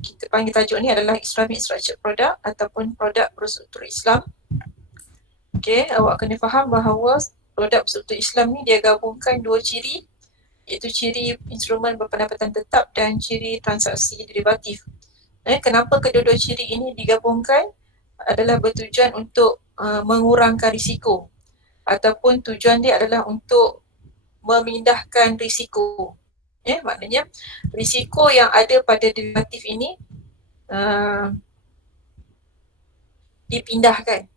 kita panggil tajuk ni adalah Islamic Structured Product ataupun produk berstruktur Islam. Okay, awak kena faham bahawa produk berstruktur Islam ni dia gabungkan dua ciri, iaitu ciri instrumen berpendapatan tetap dan ciri transaksi derivatif. Kenapa kedua-dua ciri ini digabungkan? Adalah bertujuan untuk mengurangkan risiko ataupun tujuan dia adalah untuk memindahkan risiko. Maknanya risiko yang ada pada derivatif ini dipindahkan.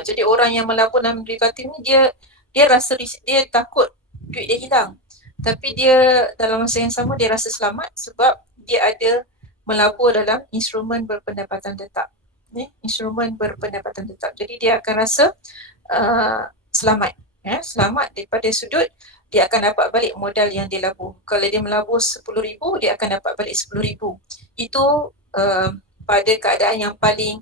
Jadi orang yang melabur dalam derivatif ni dia rasa dia takut duit dia hilang. Tapi dia dalam masa yang sama dia rasa selamat sebab dia ada melabur dalam instrumen berpendapatan tetap. Instrumen berpendapatan tetap. Jadi dia akan rasa selamat. Selamat daripada sudut dia akan dapat balik modal yang dia labur. Kalau dia melabur 10,000, dia akan dapat balik 10,000. Itu pada keadaan yang paling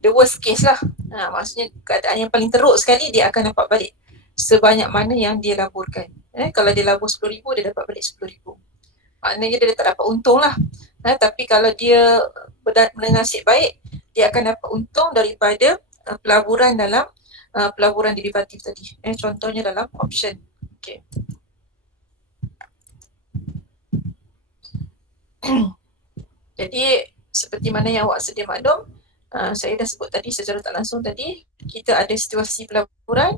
the worst case lah. Maksudnya keadaan yang paling teruk sekali dia akan dapat balik sebanyak mana yang dia laburkan. Kalau dia labur 10,000, dia dapat balik 10,000. Maknanya dia tak dapat untung lah. Tapi kalau dia bernasib baik, dia akan dapat untung daripada pelaburan dalam pelaburan derivatif tadi. Contohnya dalam option. Okay. Jadi seperti mana yang awak sedia maklum, saya dah sebut tadi secara tak langsung tadi, kita ada situasi pelaburan.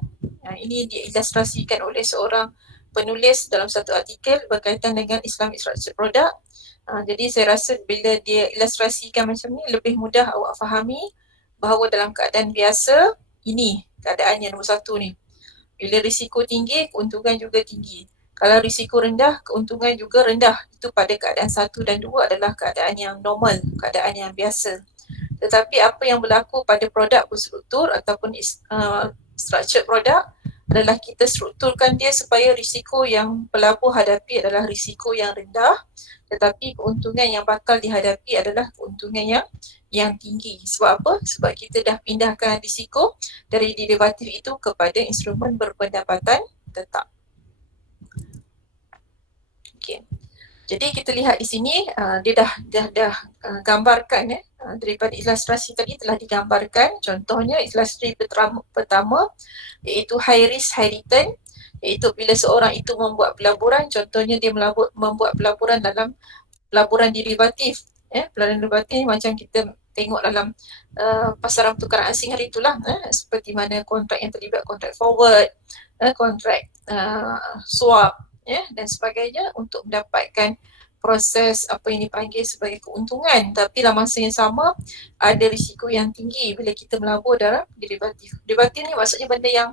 Ini diilustrasikan oleh seorang penulis dalam satu artikel berkaitan dengan Islamic Structured Product. Jadi saya rasa bila dia ilustrasikan macam ni, lebih mudah awak fahami bahawa dalam keadaan biasa, ini keadaan yang nombor satu ni. Bila risiko tinggi, keuntungan juga tinggi. Kalau risiko rendah, keuntungan juga rendah. Itu pada keadaan 1 dan 2 adalah keadaan yang normal, keadaan yang biasa. Tetapi apa yang berlaku pada produk berstruktur ataupun structured product adalah kita strukturkan dia supaya risiko yang pelabur hadapi adalah risiko yang rendah, tetapi keuntungan yang bakal dihadapi adalah keuntungan yang tinggi. Sebab apa? Sebab kita dah pindahkan risiko dari derivatif itu kepada instrumen berpendapatan tetap. Okay. Jadi kita lihat di sini dia dah gambarkan daripada ilustrasi tadi telah digambarkan. Contohnya ilustrasi pertama iaitu high risk high return, iaitu bila seorang itu membuat pelaburan, contohnya dia membuat pelaburan dalam pelaburan derivatif. Pelaburan derivatif macam kita tengok dalam pasaran pertukaran asing hari itulah, seperti mana kontrak yang terlibat, kontrak forward, kontrak swap, dan sebagainya untuk mendapatkan proses apa yang dipanggil sebagai keuntungan. Tapi dalam masa yang sama ada risiko yang tinggi bila kita melabur dalam derivatif. Derivatif ni maksudnya benda yang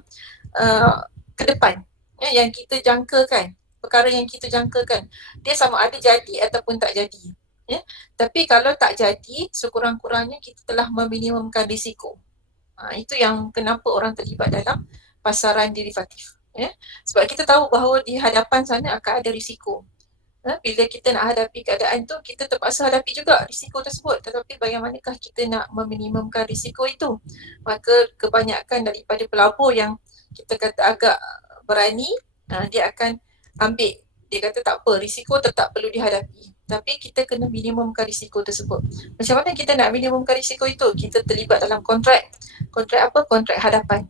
ke depan, yang kita jangkakan, perkara yang kita jangkakan. Dia sama ada jadi ataupun tak jadi. Tapi kalau tak jadi, sekurang-kurangnya kita telah meminimumkan risiko. Itu yang kenapa orang terlibat dalam pasaran derivatif. Sebab kita tahu bahawa di hadapan sana akan ada risiko. Bila kita nak hadapi keadaan tu, kita terpaksa hadapi juga risiko tersebut. Tetapi bagaimanakah kita nak meminimumkan risiko itu? Maka kebanyakan daripada pelabur yang kita kata agak berani, dia akan ambil. Dia kata tak apa, risiko tetap perlu dihadapi. Tapi kita kena minimumkan risiko tersebut. Macam mana kita nak minimumkan risiko itu? Kita terlibat dalam kontrak. Kontrak apa? Kontrak hadapan.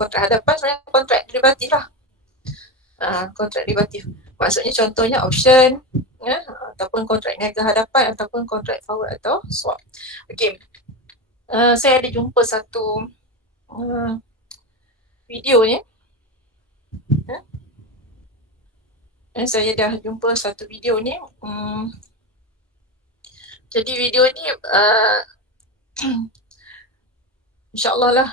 Kontrak hadapan sebenarnya kontrak derivatif lah. Kontrak derivatif. Maksudnya contohnya option, ataupun kontrak niaga hadapan ataupun kontrak forward atau swap. Okey. Saya ada jumpa satu video ni. Saya dah jumpa satu video ni. Jadi video ni InsyaAllah lah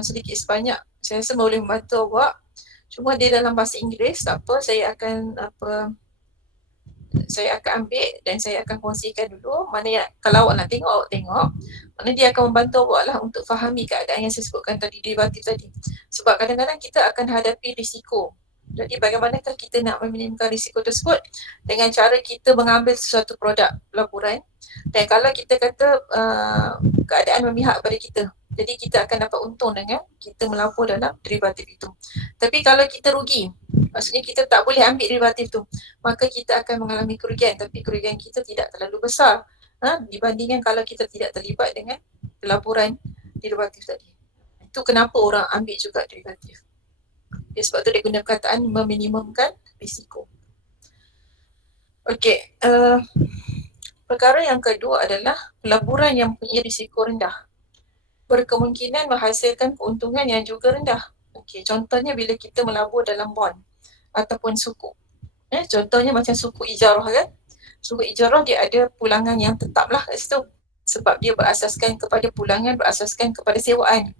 sedikit sebanyak saya rasa boleh membantu awak. Cuma dia dalam bahasa Inggeris, tak apa, saya akan ambil dan saya akan kongsikan dulu. Mana yang kalau awak nak tengok, awak tengok. Mana dia akan membantu awak lah untuk fahami keadaan yang saya sebutkan tadi, derivatif tadi. Sebab kadang-kadang kita akan hadapi risiko. Jadi bagaimanakah kita nak meminimumkan risiko tersebut? Dengan cara kita mengambil sesuatu produk pelaburan. Dan kalau kita kata keadaan memihak pada kita, jadi kita akan dapat untung dengan kita melabur dalam derivatif itu. Tapi kalau kita rugi, maksudnya kita tak boleh ambil derivatif tu, maka kita akan mengalami kerugian, tapi kerugian kita tidak terlalu besar. dibandingkan kalau kita tidak terlibat dengan pelaburan derivatif tadi. Itu kenapa orang ambil juga derivatif. Sebab tu dia guna perkataan meminimumkan risiko. Okey, perkara yang kedua adalah pelaburan yang punya risiko rendah berkemungkinan menghasilkan keuntungan yang juga rendah. Okey, contohnya bila kita melabur dalam bond ataupun sukuk. Contohnya macam sukuk ijarah kan. Sukuk ijarah dia ada pulangan yang tetap lah kat situ sebab dia berasaskan kepada pulangan, berasaskan kepada sewaan.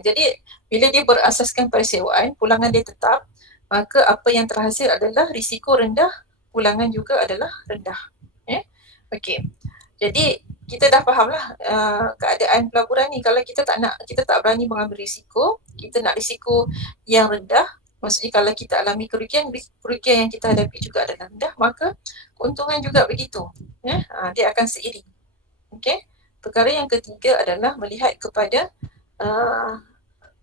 Jadi bila dia berasaskan pada sewaan, pulangan dia tetap, maka apa yang terhasil adalah risiko rendah, pulangan juga adalah rendah. Okey. Jadi kita dah fahamlah keadaan pelaburan ni. Kalau kita tak berani mengambil risiko, kita nak risiko yang rendah, maksudnya kalau kita alami kerugian yang kita hadapi juga adalah rendah, maka keuntungan juga begitu. Dia akan seiring. Okey. Perkara yang ketiga adalah melihat kepada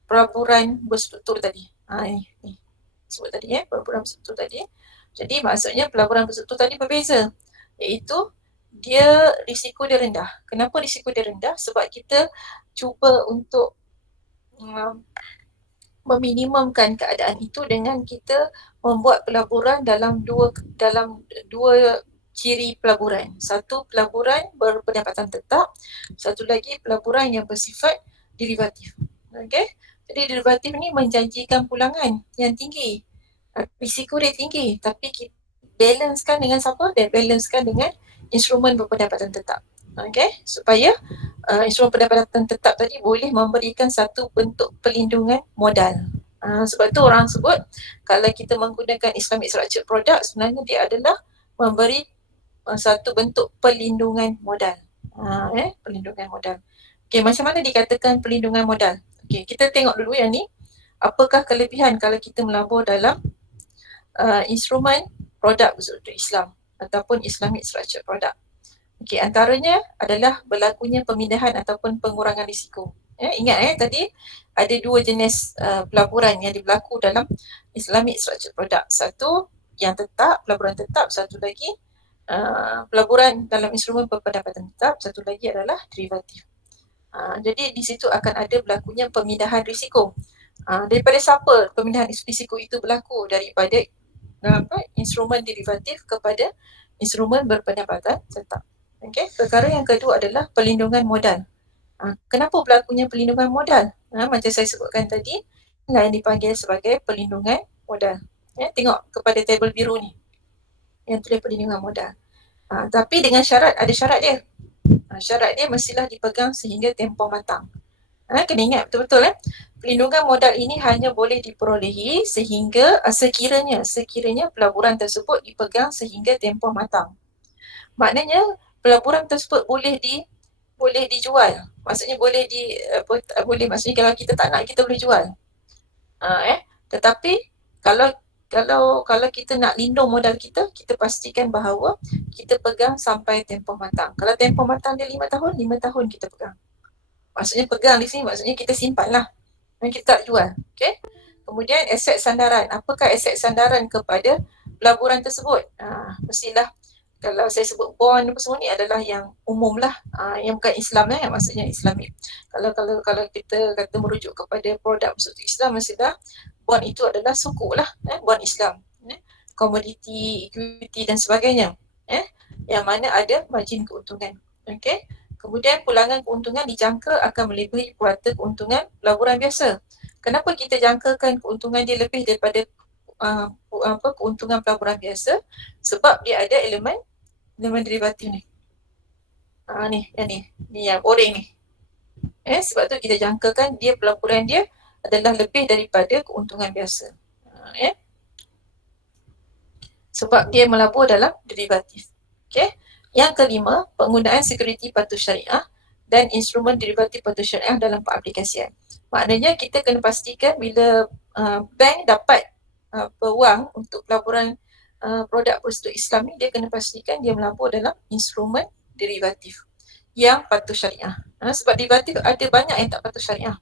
pelaburan berstruktur tadi. Ni sebut tadi pelaburan berstruktur tadi. Jadi maksudnya pelaburan berstruktur tadi berbeza, iaitu dia risiko dia rendah. Kenapa risiko dia rendah? Sebab kita cuba untuk meminimumkan keadaan itu dengan kita membuat pelaburan dalam dua ciri pelaburan. Satu, pelaburan berpendapatan tetap, satu lagi pelaburan yang bersifat derivatif. Okey. Jadi derivatif ni menjanjikan pulangan yang tinggi. Risiko dia tinggi, tapi kita balancekan dengan siapa? Dia balancekan dengan instrumen berpendapatan tetap. Okey, supaya instrumen pendapatan tetap tadi boleh memberikan satu bentuk pelindungan modal. Sebab tu orang sebut kalau kita menggunakan Islamic Structured Product, sebenarnya dia adalah memberi satu bentuk pelindungan modal. Pelindungan modal. Okey, macam mana dikatakan pelindungan modal? Okey, kita tengok dulu yang ni. Apakah kelebihan kalau kita melabur dalam instrumen produk berstruktur Islam ataupun Islamic Structured Product? Okey, antaranya adalah berlakunya pemindahan ataupun pengurangan risiko. Ingat tadi ada dua jenis pelaburan yang berlaku dalam Islamic Structured Product. Satu yang tetap, pelaburan tetap, satu lagi pelaburan dalam instrumen berpendapatan tetap, satu lagi adalah derivatif. Jadi di situ akan ada berlakunya pemindahan risiko. Daripada siapa pemindahan risiko itu berlaku? Daripada instrumen derivatif kepada instrumen berpendapatan tetap. Okey, perkara yang kedua adalah pelindungan modal. Kenapa berlakunya pelindungan modal? Macam saya sebutkan tadi, yang dipanggil sebagai pelindungan modal. Tengok kepada tabel biru ni yang tulis pelindungan modal. Tapi dengan syarat, ada syarat dia. Syarat dia mestilah dipegang sehingga tempoh matang. Kena ingat betul-betul pelindungan modal ini hanya boleh diperolehi sehingga sekiranya pelaburan tersebut dipegang sehingga tempoh matang. Maknanya pelaburan tersebut boleh dijual. Maksudnya maksudnya kalau kita tak nak, kita boleh jual. Tetapi kalau kita nak lindung modal kita pastikan bahawa kita pegang sampai tempoh matang. Kalau tempoh matang dia 5 tahun kita pegang. Maksudnya pegang di sini maksudnya kita simpan lah. Kita tak jual. Okay? Kemudian aset sandaran. Apakah aset sandaran kepada pelaburan tersebut? Mestilah kalau saya sebut bond apa semua ni adalah yang umum lah, yang bukan Islam maksudnya Islamik. Kalau kita kata merujuk kepada produk berstruktur Islam, mestilah bond itu adalah sukuk lah, bond Islam, komoditi, equity dan sebagainya, yang mana ada margin keuntungan. Okay? Kemudian pulangan keuntungan dijangka akan melebihi kuartal keuntungan pelaburan biasa. Kenapa kita jangkakan keuntungan dia lebih daripada keuntungan pelaburan biasa? Sebab dia ada elemen derivatif ni. Ni yang oreng ni. Sebab tu kita jangkakan dia pelaburan dia adalah lebih daripada keuntungan biasa. Sebab dia melabur dalam derivatif. Okey. Yang kelima, penggunaan sekuriti patuh syariah dan instrumen derivatif patuh syariah dalam pengaplikasian. Maknanya kita kena pastikan bila bank dapat peluang untuk pelaburan produk berstruktur Islam ni, dia kena pastikan dia melabur dalam instrumen derivatif yang patuh syariah. Sebab derivatif ada banyak yang tak patuh syariah.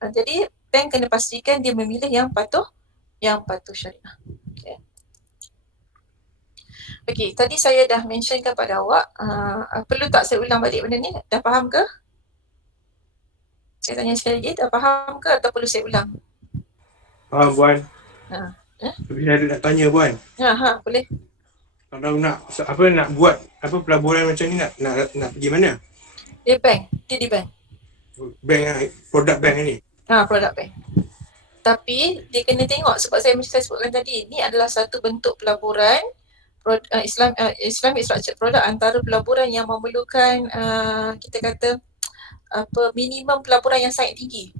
Jadi bank kena pastikan dia memilih yang patuh syariah. Okay. Okey, tadi saya dah mentionkan pada awak, perlu tak saya ulang balik benda ni? Dah faham ke? Saya tanya sekali lagi, dah faham ke atau perlu saya ulang? Faham Puan. Tapi saya nak tanya Puan. Boleh. Kalau nak buat pelaburan macam ni nak pergi mana? Dia bank, dia di bank. Bank, produk bank ni. Produk bank. Tapi dia kena tengok sebab saya sebutkan tadi, ni adalah satu bentuk pelaburan Islamic structured product antara pelaburan yang memerlukan kita kata minimum pelaburan yang sangat tinggi.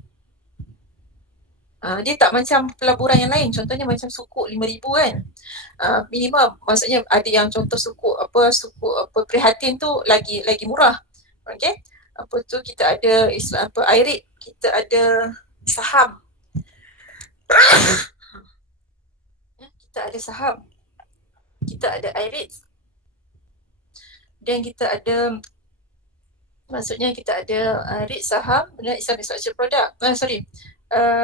Dia tak macam pelaburan yang lain, contohnya macam sukuk 5,000 kan. Minimum, maksudnya ada yang contoh sukuk prihatin tu lagi murah. Okey. Apa tu kita ada IRIT, kita ada saham. Kita ada saham. Kita ada IRIT. Dan kita ada maksudnya kita ada REIT saham dan Islamic Structured Product.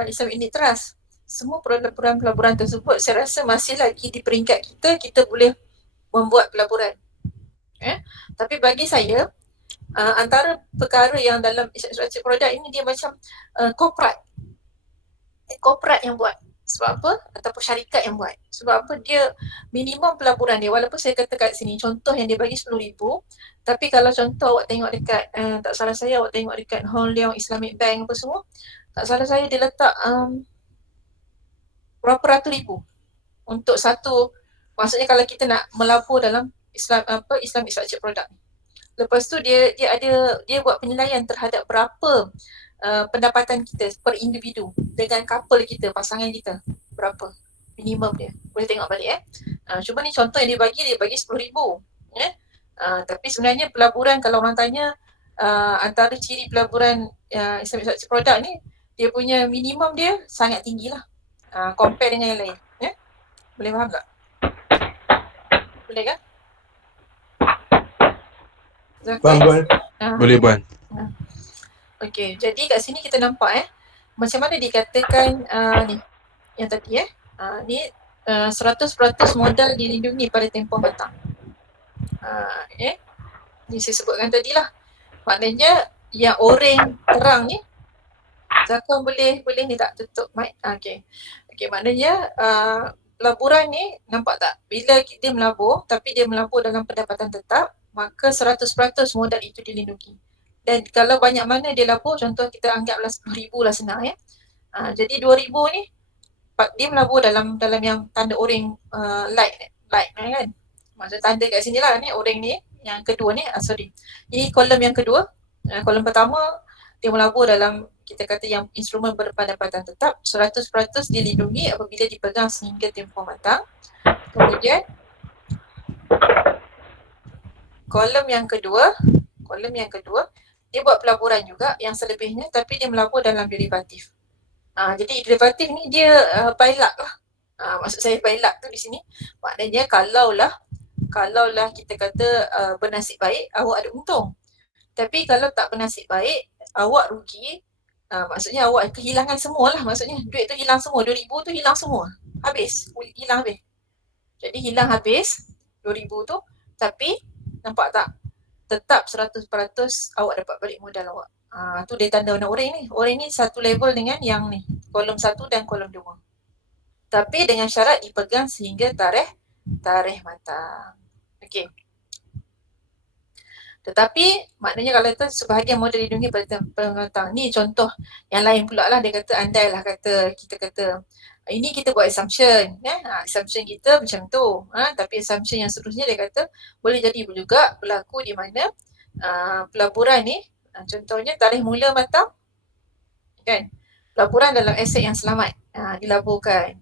Islamic Unit Trust. Semua pelaburan tersebut saya rasa masih lagi di peringkat kita boleh membuat pelaburan. Tapi bagi saya antara perkara yang dalam Islamic Structured Product ini dia macam corporate yang buat. Sebab apa? Ataupun syarikat yang buat. Sebab apa? Dia minimum pelaburan dia. Walaupun saya kata kat sini contoh yang dia bagi 10,000, tapi kalau contoh awak tengok dekat tak salah saya awak tengok dekat Hong Leong Islamic Bank apa semua, tak salah saya dia letak berapa ratus ribu untuk satu, maksudnya kalau kita nak melabur dalam Islamic Structured Product. Lepas tu dia buat penilaian terhadap berapa pendapatan kita per individu dengan couple kita, pasangan kita, berapa minimum dia. Boleh tengok balik cuma ni contoh yang dia bagi 10,000 tapi sebenarnya pelaburan kalau orang tanya antara ciri pelaburan Islamic Structured Product ni, dia punya minimum dia sangat tinggi lah compare dengan yang lain. Boleh faham tak? Boleh kan? Faham Puan? Boleh Puan. Okey, jadi kat sini kita nampak macam mana dikatakan ni yang tadi ni 100% modal dilindungi pada tempoh matang. Ni saya sebutkan tadi lah. Maknanya yang orang terang ni Zakon boleh ni tak tutup mic? Okey, maknanya pelaburan ni nampak tak? Bila dia melabur tapi dia melabur dalam pendapatan tetap, maka 100% modal itu dilindungi. Dan kalau banyak mana dia labur, contoh kita anggaplah 10,000 lah senang jadi 2,000 ni dia melabur dalam yang tanda orang light kan. Maksud tanda kat sini lah ni orang ni yang kedua ni ini kolom yang kedua. Kolom pertama dia melabur dalam kita kata yang instrumen berpendapatan tetap 100% dilindungi apabila dipegang sehingga tempoh matang. Kemudian kolom yang kedua dia buat pelaburan juga yang selebihnya tapi dia melabur dalam derivatif. Jadi derivatif ni dia bailak lah. Maksud saya bailak tu di sini maknanya kalaulah kita kata bernasib baik awak ada untung. Tapi kalau tak bernasib baik awak rugi. Maksudnya awak kehilangan semua lah, maksudnya duit tu hilang semua, 2,000 tu hilang semua. Hilang habis. Jadi hilang habis 2,000 tu tapi nampak tak? Tetap 100% awak dapat balik modal awak. Tu dia tanda orang ni. Orang ni satu level dengan yang ni, kolom 1 dan kolom 2. Tapi dengan syarat dipegang sehingga tarikh matang. Okey. Tetapi maknanya kalau itu sebahagian modal dilindungi pada pengatang. Ni contoh yang lain pula lah. Dia kata andailah kita kata ini kita buat assumption assumption kita macam tu tapi assumption yang seterusnya dia kata boleh jadi juga berlaku di mana pelaburan ni contohnya tarikh mula matang kan, pelaburan dalam aset yang selamat dilaburkan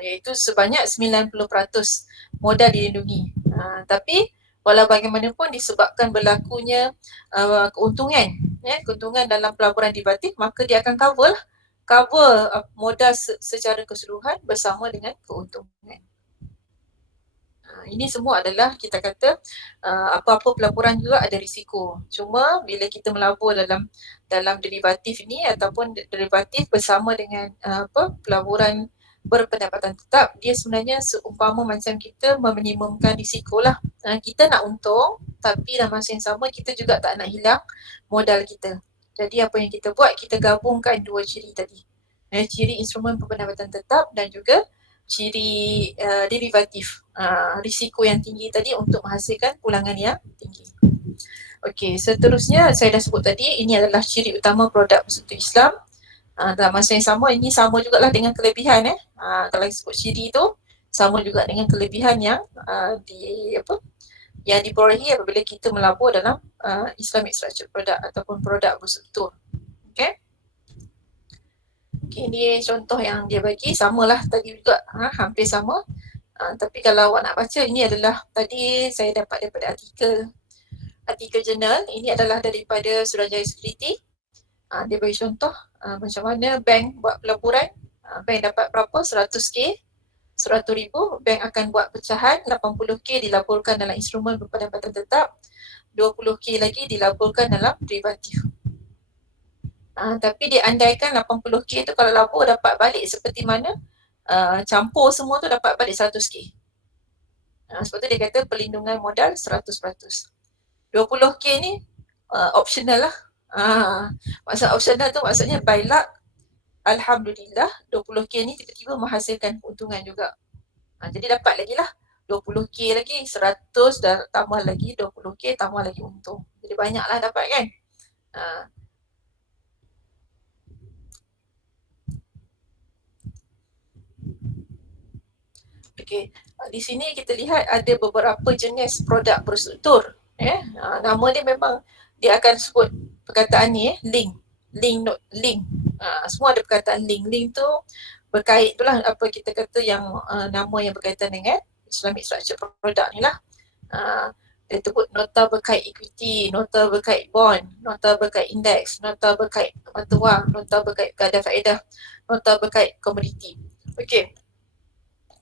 iaitu sebanyak 90% modal dilindungi tapi walau bagaimanapun disebabkan berlakunya keuntungan dalam pelaburan derivatif, maka dia akan cover modal secara keseluruhan bersama dengan keuntungan. Ini semua adalah kita kata apa-apa pelaburan juga ada risiko. Cuma bila kita melabur dalam derivatif ini ataupun derivatif bersama dengan pelaburan berpendapatan tetap, dia sebenarnya seumpama macam kita meminimumkan risiko lah. Kita nak untung, tapi dalam masa yang sama kita juga tak nak hilang modal kita. Jadi apa yang kita buat, kita gabungkan dua ciri tadi. Ciri instrumen berpendapatan tetap dan juga ciri derivatif, risiko yang tinggi tadi untuk menghasilkan pulangan yang tinggi. Okey, seterusnya saya dah sebut tadi, ini adalah ciri utama produk bersekutu Islam. Dalam masa yang sama, ini sama jugalah dengan kelebihan. Kalau sebut ciri tu, sama juga dengan kelebihan yang yang diperolehi apabila kita melabur dalam Islamic Structured Product ataupun produk berstruktur. Okay. Okay, ini contoh yang dia bagi, samalah tadi juga, hampir sama. Tapi kalau awak nak baca, ini adalah tadi saya dapat daripada artikel jurnal. Ini adalah daripada Suruhanjaya Security. Dia bagi contoh macam mana bank buat pelaburan. Bank dapat berapa? 100k, 100,000. Bank akan buat pecahan, 80k dilaporkan dalam instrumen berpendapatan tetap, 20k lagi dilaporkan dalam derivatif. Tapi diandaikan 80k tu kalau labur dapat balik seperti mana campur semua tu dapat balik 100k. Sebab tu dia kata perlindungan modal 100%. 20k ni optional lah. Maksud optional tu maksudnya by luck, alhamdulillah 20k ni tiba-tiba menghasilkan keuntungan juga. Jadi dapat lagi lah 20k lagi, 100 dah tambah lagi 20k tambah lagi untung. Jadi banyak lah dapat kan. Okey, di sini kita lihat ada beberapa jenis produk berstruktur. Nama dia memang dia akan sebut perkataan ni link. Semua ada perkataan link. Link tu berkait tu lah apa kita kata yang nama yang berkaitan dengan Islamic Structured Product ni lah. Dia sebut nota berkait equity, nota berkait bond, nota berkait indeks, nota berkait mata wang, nota berkait kadar faedah, nota berkait komoditi. Okey.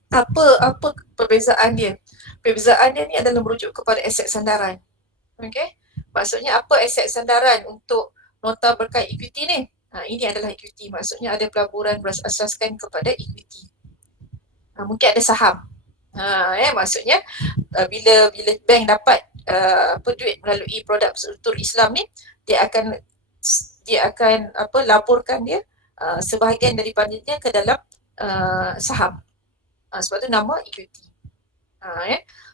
Apa perbezaan dia? Perbezaan dia ni adalah merujuk kepada aset sandaran. Okey. Maksudnya apa aset sandaran untuk nota berkait equity ni? Ini adalah equity. Maksudnya ada pelaburan berasaskan kepada equity. Mungkin ada saham. Maksudnya bila bank dapat duit melalui produk struktur Islam ni, dia akan laporkan dia sebahagian daripadanya ke dalam saham. Sebab tu nama equity.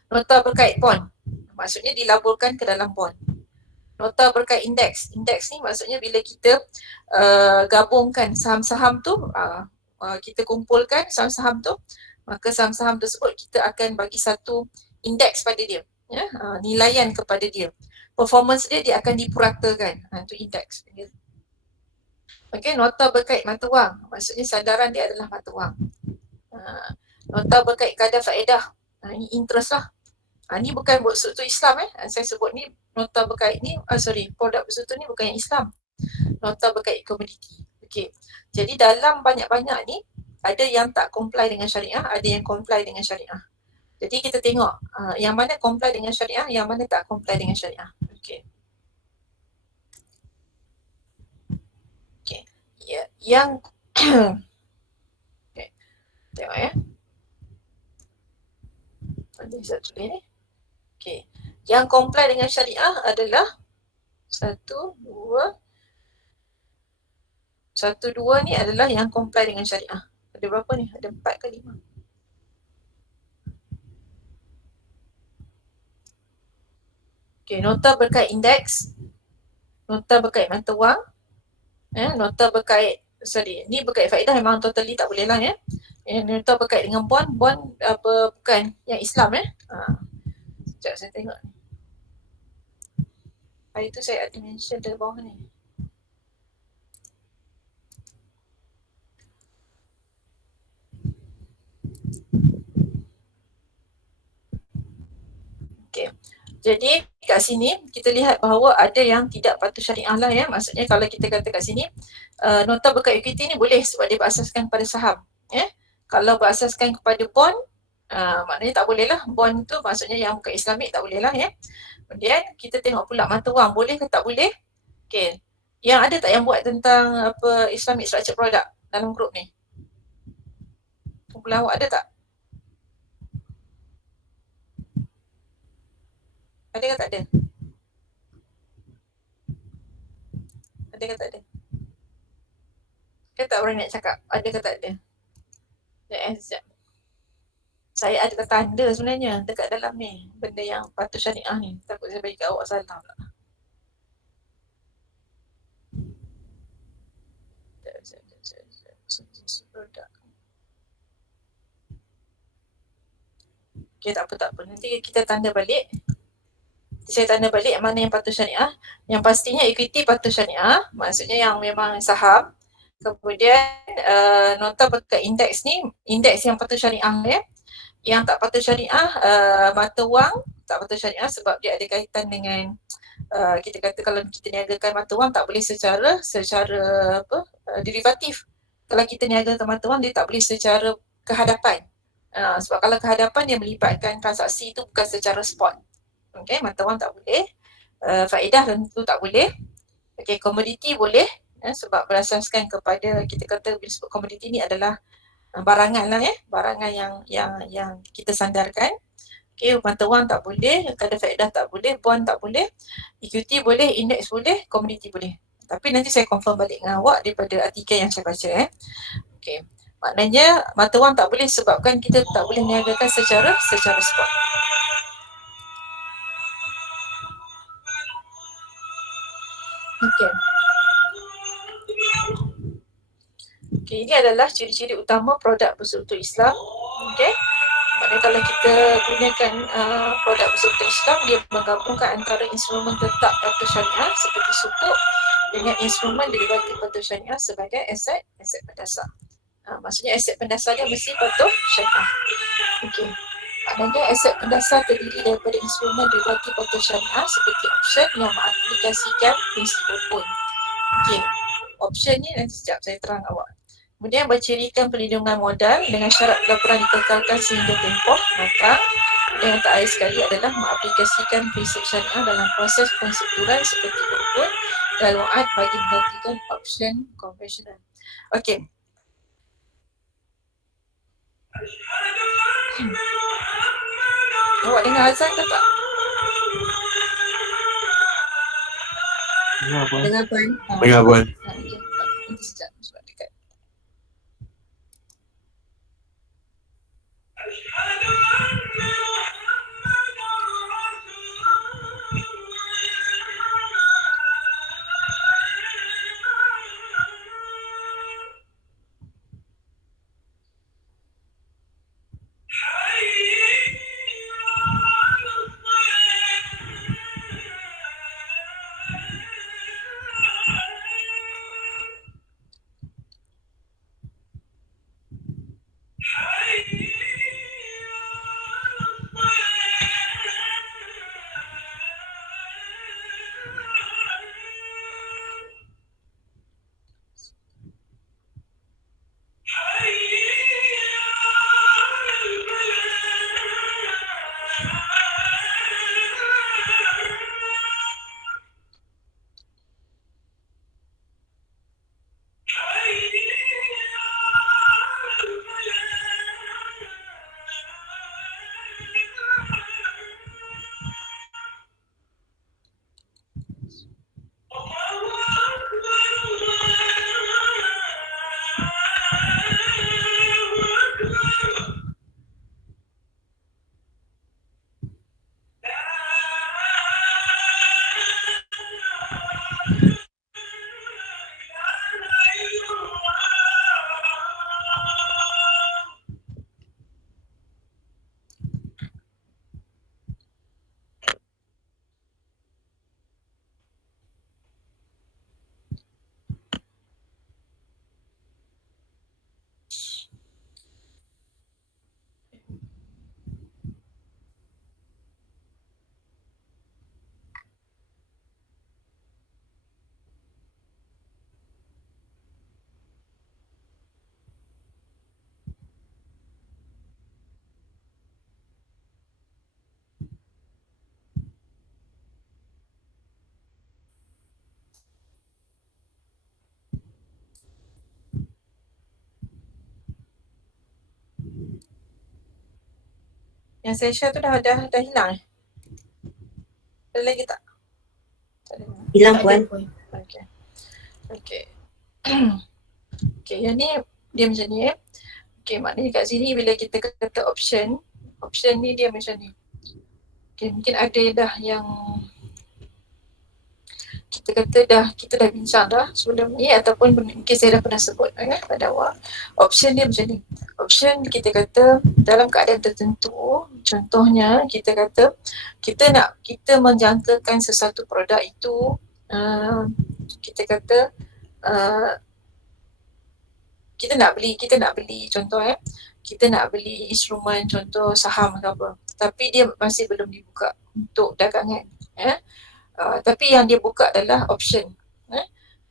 Nota berkait bond, maksudnya dilaporkan ke dalam bond. Nota berkait indeks. Indeks ni maksudnya bila kita gabungkan saham-saham tu, kita kumpulkan saham-saham tu, maka saham-saham tersebut kita akan bagi satu indeks pada dia, nilaian kepada dia. Performance dia akan dipuratakan. Itu indeks. Okey, nota berkait mata wang, maksudnya sandaran dia adalah mata wang. Nota berkait kadar faedah, ini interest lah. Ni bukan berstruktur Islam. Saya sebut ni nota berkait ni, produk berstruktur ni bukan yang Islam. Nota berkait komoditi. Okey. Jadi dalam banyak-banyak ni ada yang tak comply dengan syariah, ada yang comply dengan syariah. Jadi kita tengok yang mana comply dengan syariah, yang mana tak comply dengan syariah. Okey. Okey. Yang okay. Tengok ya. Ada satu ni. Okey. Yang comply dengan syariah adalah 1, 2 ni adalah yang comply dengan syariah. Ada berapa ni? Ada 4 ke 5? Okey, nota berkait indeks, nota berkait mata wang, nota berkait ni berkait faedah memang totally tak boleh lah ya. Nota berkait dengan bond bukan yang Islam sekejap saya tengok ni. Hari tu saya ada mention dari bawah ni. Okay. Jadi kat sini kita lihat bahawa ada yang tidak patuh syariah lah ya. Maksudnya kalau kita kata kat sini nota berkait equity ni boleh sebab dia berasaskan pada saham. Kalau berasaskan kepada bond, maknanya tak boleh lah. Bond tu maksudnya yang bukan Islamik tak boleh lah ya. Kemudian kita tengok pula mata wang, boleh ke tak boleh? Okay. Yang ada tak yang buat tentang Islamic Structured Product dalam grup ni? Kumpulan awak ada tak? Ada ke tak ada? Ada ke tak ada? Dia tak berani nak cakap ada ke tak ada. Sekejap. Saya ada tanda sebenarnya dekat dalam ni. Benda yang patuh syariah ni. Takut saya bagi kat awak salah pula. Okay, tak apa. Nanti kita tanda balik. Saya tanda balik mana yang patuh syariah. Yang pastinya equity patuh syariah. Maksudnya yang memang saham. Kemudian nota berkat indeks ni, indeks yang patuh syariah ya. Yang tak patuh syariah, mata wang tak patuh syariah sebab dia ada kaitan dengan kita kata kalau kita niagakan mata wang tak boleh secara derivatif. Kalau kita niagakan mata wang dia tak boleh secara kehadapan. Sebab kalau kehadapan dia melibatkan transaksi itu bukan secara spot. Okey, mata wang tak boleh. Faedah tentu tak boleh. Okey, komoditi boleh sebab berasaskan kepada kita kata bila sebut komoditi ni adalah barangan lah barangan yang kita sandarkan. Okey, mata wang tak boleh, kadar faedah tak boleh, bond tak boleh, equity boleh, indeks boleh, komoditi boleh. Tapi nanti saya confirm balik dengan awak daripada artikel yang saya baca Okey. Maknanya mata wang tak boleh sebabkan kita tak boleh niagakan secara spot. Okey. Okey, ini adalah ciri-ciri utama produk bersekutu Islam. Okey. Maknanya kalau kita gunakan produk bersekutu Islam, dia menggabungkan antara instrumen tetap patuh syariah seperti sukuk dengan instrumen derivatif patuh syariah sebagai aset pendasar. Maksudnya aset pendasar dia mesti patuh syariah. Okey. Maknanya aset pendasar terdiri daripada instrumen derivatif patuh syariah seperti option yang mengaplikasikan prinsip rukun. Okey. Option ni nanti sekejap saya terang awak. Kemudian bercirikan perlindungan modal dengan syarat pelaporan dikekalkan sehingga tempoh matang. Yang terakhir sekali adalah mengaplikasikan prinsip syariah dalam proses konseptual seperti rukun dan wa'ad bagi menggantikan option konvensional. Okey. Awak dengar azan ke tak? Dengar puan. Dengar puan. Nanti sekejap sebab dekat. Yang saya share tu dah hilang. Ada lagi tak? Tak ada. Hilang Puan. Okey. Okey. Okey, yang ni dia macam ni. Okey, maknanya kat sini bila kita kata option ni dia macam ni. Okey, mungkin ada dah yang kita dah bincang dah sebelum ni, ataupun mungkin saya dah pernah sebut pada awal. Option dia macam ni. Option kita kata dalam keadaan tertentu, contohnya kita kata kita menjangkakan sesuatu produk itu, kita kata kita nak beli contoh kita nak beli instrumen contoh saham ke apa, tapi dia masih belum dibuka untuk dagangan. Tapi yang dia buka adalah option.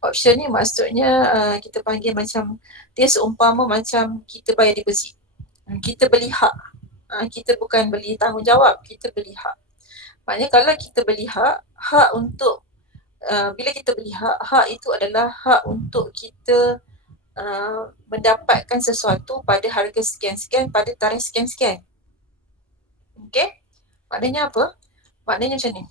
Option ni maksudnya kita panggil macam, dia seumpama macam kita bayar deposit. Kita beli hak. Kita bukan beli tanggungjawab, kita beli hak. Maknanya kalau kita beli hak untuk bila kita beli hak itu adalah hak untuk kita mendapatkan sesuatu pada harga sekian-sekian pada tarikh sekian-sekian. Okey? Maknanya apa? Maknanya macam ni.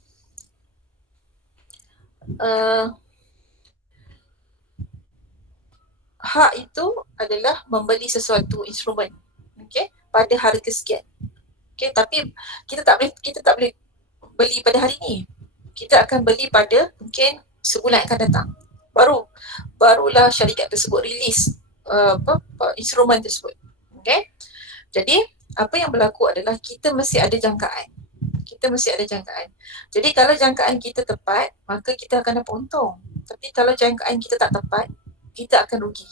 Hak itu adalah membeli sesuatu instrumen, okey, pada harga sekian. Okey, tapi kita tak boleh beli pada hari ni. Kita akan beli pada mungkin sebulan akan datang. Barulah syarikat tersebut release instrumen tersebut. Okey. Jadi apa yang berlaku adalah kita mesti ada jangkaan. Jadi kalau jangkaan kita tepat, maka kita akan dapat untung. Tapi kalau jangkaan kita tak tepat, kita akan rugi.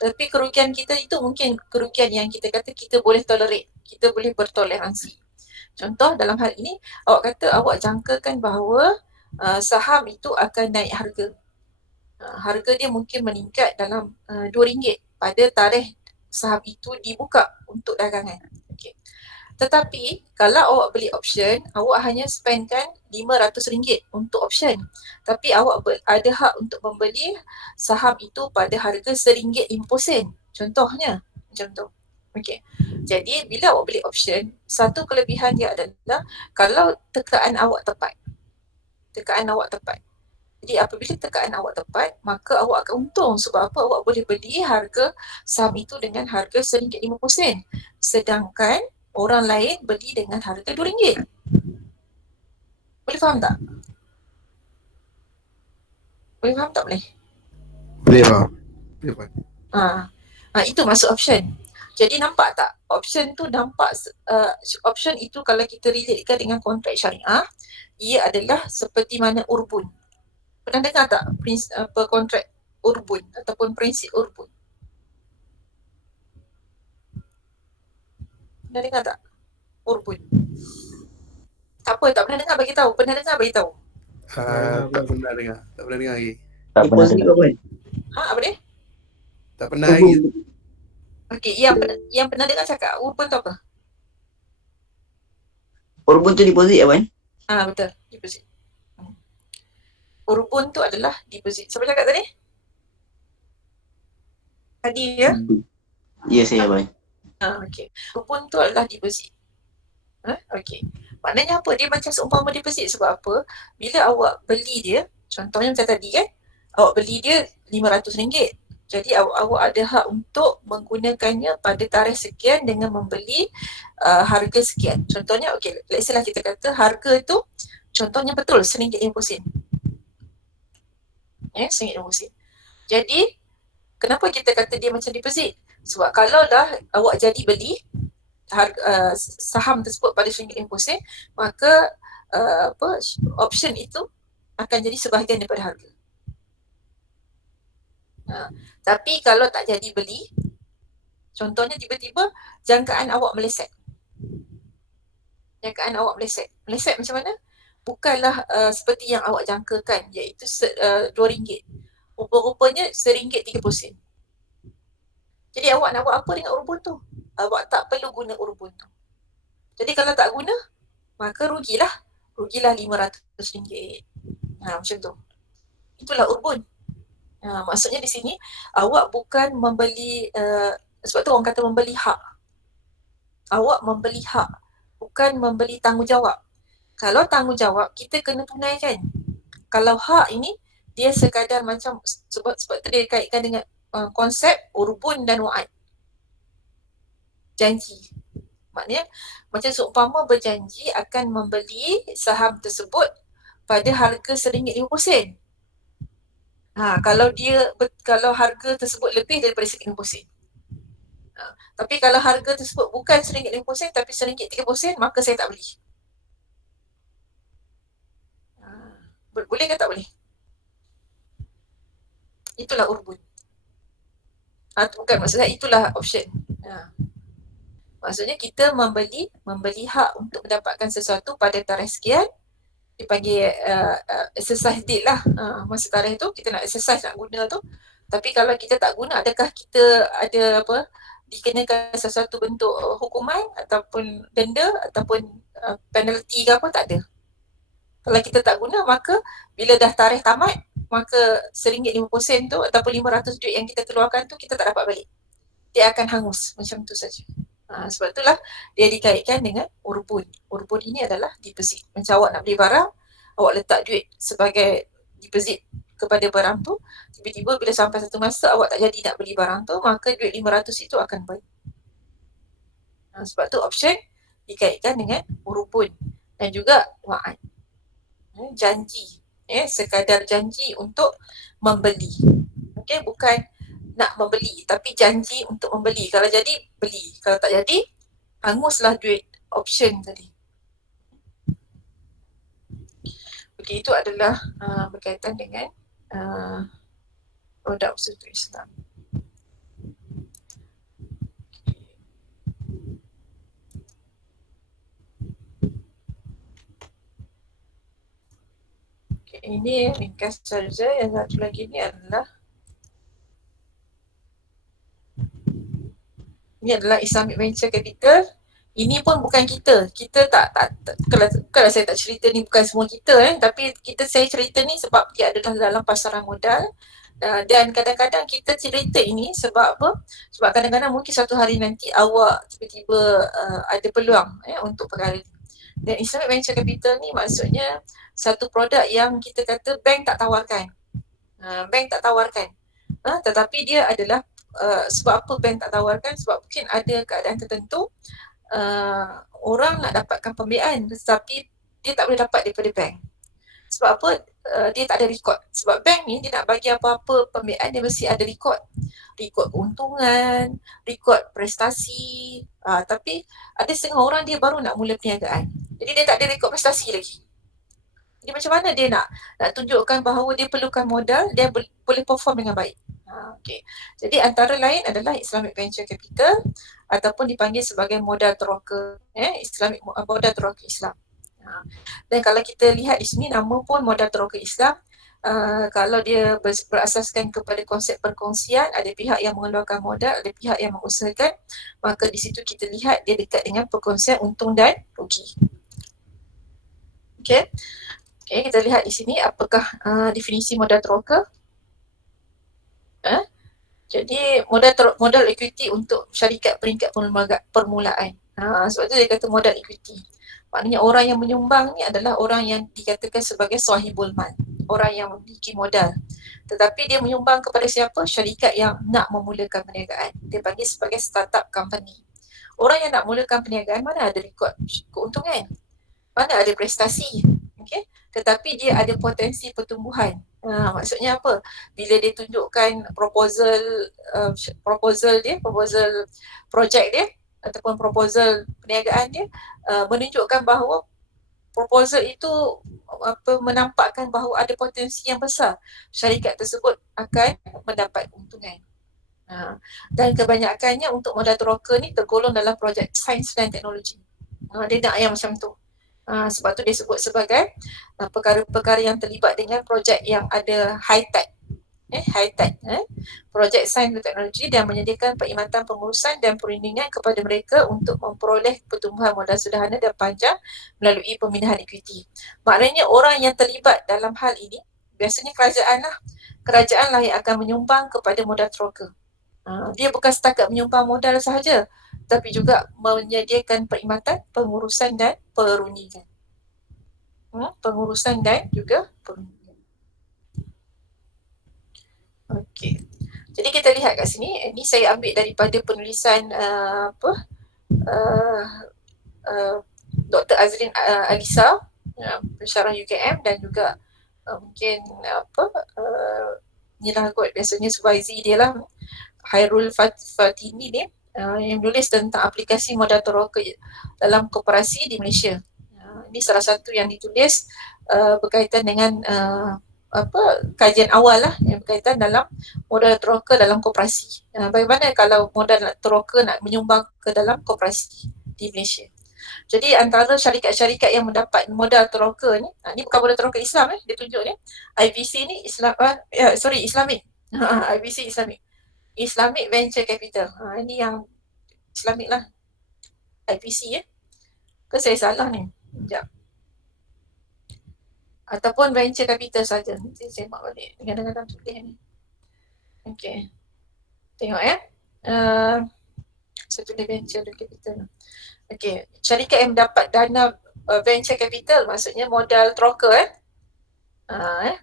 Tapi kerugian kita itu mungkin kerugian yang kita kata kita boleh tolerate, kita boleh bertoleransi. Contoh dalam hal ini, awak kata awak jangkakan bahawa saham itu akan naik harga. Harga dia mungkin meningkat dalam RM2 pada tarikh saham itu dibuka untuk dagangan. Okay. Tetapi kalau awak beli option, awak hanya spendkan RM500 untuk option. Tapi awak ada hak untuk membeli saham itu pada harga RM1.50. Contohnya, macam tu. Okey. Jadi bila awak beli option, satu kelebihan dia adalah kalau tekaan awak tepat. Jadi apabila tekaan awak tepat, maka awak akan untung. Sebab apa? Awak boleh beli harga saham itu dengan harga RM1.50. Sedangkan orang lain beli dengan harga RM2. Boleh faham tak? Boleh faham tak boleh? Boleh faham. Itu masuk option. Jadi nampak tak? Option tu nampak, option itu kalau kita relatekan dengan kontrak syariah, ia adalah seperti mana urbun. Pernah dengar tak kontrak urbun ataupun prinsip urbun? Pernah dengar tak? Urbun. Tak pernah dengar, bagi tahu. Pernah dengar, bagi tahu. Tak pernah dengar lagi. Tak pernah dengar. Apa dia? Tak pernah lagi. Okey, yang pernah dengar cakap urbun tu apa? Urbun tu deposit ya, Puan? Betul, deposit. Urbun tu adalah deposit. Siapa cakap tadi? Tadi ya? Ya, saya, Puan. Okey. Urbun tu adalah deposit. Okey. Maknanya apa? Dia macam seumpama deposit. Sebab apa? Bila awak beli dia, contohnya macam tadi kan, awak beli dia RM500. Jadi awak ada hak untuk menggunakannya pada tarikh sekian dengan membeli harga sekian. Contohnya, okey, let's say lah kita kata harga tu contohnya betul RM1.50. RM1.50. Jadi, kenapa kita kata dia macam deposit? Sebab kalau dah awak jadi beli harga saham tersebut pada RM1.50, maka option itu akan jadi sebahagian daripada harga. Tapi kalau tak jadi beli, contohnya tiba-tiba jangkaan awak meleset. Meleset macam mana? Bukanlah seperti yang awak jangkakan, iaitu RM2. Rupa-rupanya RM1.30. Jadi awak nak buat apa dengan urbun tu? Awak tak perlu guna urbun tu. Jadi kalau tak guna, maka rugilah RM500. Macam tu. Itulah urbun. Maksudnya di sini awak bukan membeli sebab tu orang kata membeli hak. Awak membeli hak, bukan membeli tanggungjawab. Kalau tanggungjawab kita kena tunaikan. Kalau hak ini dia sekadar macam sebab tadi dikaitkan dengan konsep urbun dan wa'ad. Janji. Maknanya macam seumpama berjanji akan membeli saham tersebut pada harga RM1.50. Kalau harga tersebut lebih daripada RM1.50. Tapi kalau harga tersebut bukan RM1.50 tapi RM1.30, maka saya tak beli. Boleh ke tak boleh? Itulah urbun. Bukan, maksudnya itulah option. Maksudnya kita membeli hak untuk mendapatkan sesuatu pada tarikh sekian, dipanggil exercise date lah. Masa tarikh tu kita nak exercise, nak guna tu. Tapi kalau kita tak guna, adakah kita ada dikenakan sesuatu bentuk hukuman ataupun denda ataupun penalty ke apa? Tak ada. Kalau kita tak guna, maka bila dah tarikh tamat, maka RM1.50 tu ataupun RM500 yang kita keluarkan tu kita tak dapat balik. Dia akan hangus macam tu saja. Sebab itulah dia dikaitkan dengan urbun. Urbun ini adalah deposit. Macam awak nak beli barang, awak letak duit sebagai deposit kepada barang tu, tiba-tiba bila sampai satu masa awak tak jadi nak beli barang tu, maka duit RM500 itu akan balik. Sebab tu option dikaitkan dengan urbun dan juga wa'ad. Janji, sekadar janji untuk membeli. Okay, bukan nak membeli tapi janji untuk membeli. Kalau jadi, beli. Kalau tak jadi, hanguslah duit option tadi. Okay, itu adalah berkaitan dengan produk Sekutu Islam. Okay, ini ringkas saja. Yang satu lagi ni adalah Islamic Venture Capital. Ini pun bukan kita. Kita tak kalau saya tak cerita ni bukan semua kita tapi saya cerita ni sebab dia ada dalam pasaran modal. Dan kadang-kadang kita cerita ini sebab apa? Sebab kadang-kadang mungkin satu hari nanti awak tiba-tiba ada peluang untuk perkara ni. Dan Islamic Venture Capital ni maksudnya satu produk yang kita kata bank tak tawarkan. Bank tak tawarkan. Tetapi dia adalah sebab apa bank tak tawarkan? Sebab mungkin ada keadaan tertentu orang nak dapatkan pembiayaan tetapi dia tak boleh dapat daripada bank. Sebab apa? Dia tak ada rekod. Sebab bank ni dia nak bagi apa-apa pembiayaan dia mesti ada rekod. Rekod keuntungan, rekod prestasi. Tapi ada setengah orang dia baru nak mula perniagaan. Jadi dia tak ada rekod prestasi lagi. Jadi macam mana dia nak tunjukkan bahawa dia perlukan modal, dia boleh perform dengan baik. Okay. Jadi antara lain adalah Islamic Venture Capital ataupun dipanggil sebagai modal teroka, Islamic modal teroka Islam. Dan kalau kita lihat di sini nama pun modal teroka Islam, kalau dia berasaskan kepada konsep perkongsian, ada pihak yang mengeluarkan modal, ada pihak yang mengusahakan, maka di situ kita lihat dia dekat dengan perkongsian untung dan rugi. Okay, kita lihat di sini apakah definisi modal teroka. Jadi modal equity untuk syarikat peringkat permulaan. Sebab tu dia kata modal equity. Maknanya orang yang menyumbang ni adalah orang yang dikatakan sebagai sahibul mal, orang yang memiliki modal. Tetapi dia menyumbang kepada siapa? Syarikat yang nak memulakan perniagaan. Dia panggil sebagai startup company. Orang yang nak mulakan perniagaan mana ada rekod keuntungan? Mana ada prestasi? Okay? Tetapi dia ada potensi pertumbuhan. Maksudnya apa? Bila dia tunjukkan proposal projek dia ataupun proposal perniagaan dia, menunjukkan bahawa proposal itu menampakkan bahawa ada potensi yang besar syarikat tersebut akan mendapat keuntungan. Dan kebanyakannya untuk modal teroka ni tergolong dalam projek sains dan teknologi. Dia nak yang macam tu. Sebab tu dia sebut sebagai perkara-perkara yang terlibat dengan projek yang ada high-tech. Projek sains dan teknologi dan menyediakan perkhidmatan pengurusan dan perlindungan kepada mereka untuk memperoleh pertumbuhan modal sederhana dan panjang melalui pemindahan ekuiti. Maknanya orang yang terlibat dalam hal ini biasanya kerajaan lah yang akan menyumbang kepada modal teroka. Dia bukan setakat menyumbang modal sahaja, tapi juga menyediakan perkhidmatan pengurusan dan perundingan. Pengurusan dan juga perundingan. Okey. Jadi kita lihat kat sini, ini saya ambil daripada penulisan Dr. Azrin Alisa, pensyarah UKM, dan juga mungkin inilah kot biasanya supervisor dia lah, Hairul Fatini ni, yang menulis tentang aplikasi modal toroka dalam koperasi di Malaysia. Ini salah satu yang ditulis berkaitan dengan kajian awal lah yang berkaitan dalam modal toroka dalam koperasi. Bagaimana kalau modal toroka nak menyumbang ke dalam koperasi di Malaysia. Jadi antara syarikat-syarikat yang mendapat modal toroka ni, ni bukan modal toroka Islam dia tunjuk ni. IVC ni Islam, Islamic. IVC Islamic Venture Capital. Ini yang Islamic lah. IVC Ke saya salah ni? Sekejap. Ataupun venture capital saja. Nanti saya mak balik. Kadang-kadang tulis ni. Okey. Tengok saya tulis venture capital. Okey. Syarikat yang mendapat dana venture capital maksudnya modal toroka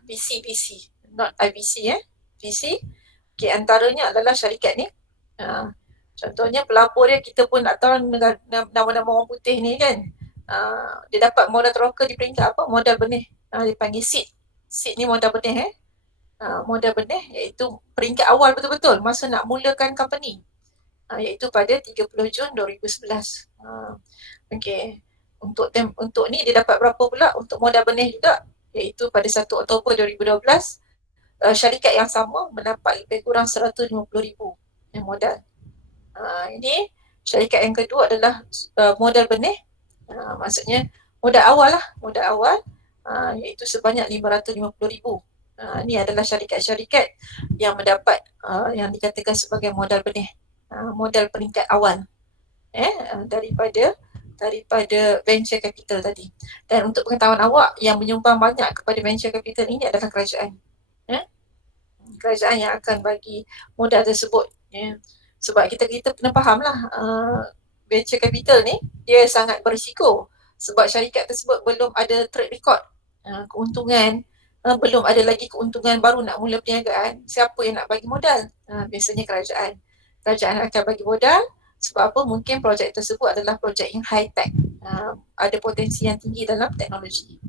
VC. Not IVC VC. Okey, antaranya adalah syarikat ni. Contohnya pelapor dia, kita pun tak tahu nama-nama orang putih ni kan. Dia dapat modal toroka di peringkat apa? Modal benih. Dipanggil seed. Seed ni modal benih modal benih iaitu peringkat awal betul-betul masa nak mulakan company. Iaitu pada 30 Jun 2011. Okey. Untuk ni dia dapat berapa pula untuk modal benih juga? Iaitu pada 1 Oktober 2012 syarikat yang sama mendapat lebih kurang 150,000 yang modal. Ini syarikat yang kedua adalah modal benih. Maksudnya modal awal iaitu sebanyak 550,000. Ini adalah syarikat-syarikat yang mendapat yang dikatakan sebagai modal benih, modal peringkat awal daripada venture capital tadi. Dan untuk pengetahuan awak, yang menyumbang banyak kepada venture capital ini adalah kerajaan. Kerajaan yang akan bagi modal tersebut. Sebab kita kena faham lah, venture capital ni dia sangat berisiko sebab syarikat tersebut belum ada track record keuntungan, belum ada lagi keuntungan, baru nak mula perniagaan. Siapa yang nak bagi modal? Biasanya kerajaan akan bagi modal. Sebab apa? Mungkin projek tersebut adalah projek yang high tech, ada potensi yang tinggi dalam teknologi.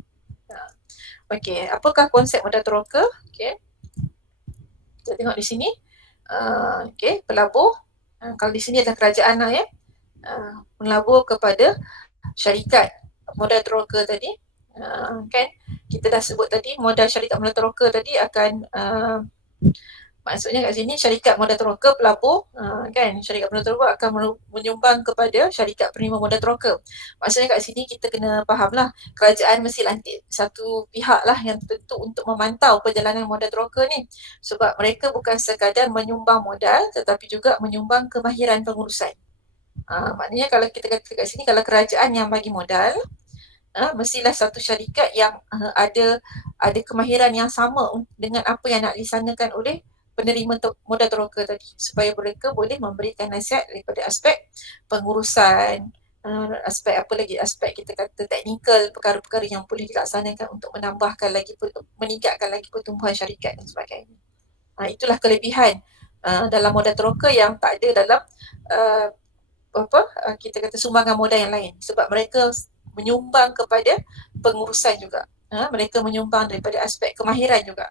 Okey, apakah konsep modal toroka? Okey, kita tengok di sini. Okey, pelabur. Kalau di sini adalah kerajaan lah melabur kepada syarikat modal toroka tadi. Kan kita dah sebut tadi modal syarikat modal toroka tadi akan maksudnya kat sini syarikat modal toroka pelabur kan, syarikat modal toroka akan menyumbang kepada syarikat penerima modal toroka. Maksudnya kat sini kita kena faham lah, kerajaan mesti lantik satu pihak lah yang tertentu untuk memantau perjalanan modal toroka ni, sebab mereka bukan sekadar menyumbang modal tetapi juga menyumbang kemahiran pengurusan. Maknanya kalau kita kata kat sini, kalau kerajaan yang bagi modal, mestilah satu syarikat yang ada kemahiran yang sama dengan apa yang nak dilaksanakan oleh penerima modal toroka tadi, supaya mereka boleh memberikan nasihat daripada aspek pengurusan, aspek apa lagi, aspek kita kata teknikal, perkara-perkara yang boleh dilaksanakan untuk menambahkan lagi, meningkatkan lagi pertumbuhan syarikat dan sebagainya. Itulah kelebihan dalam modal toroka yang tak ada dalam kita kata sumbangan modal yang lain, sebab mereka menyumbang kepada pengurusan juga. Mereka menyumbang daripada aspek kemahiran juga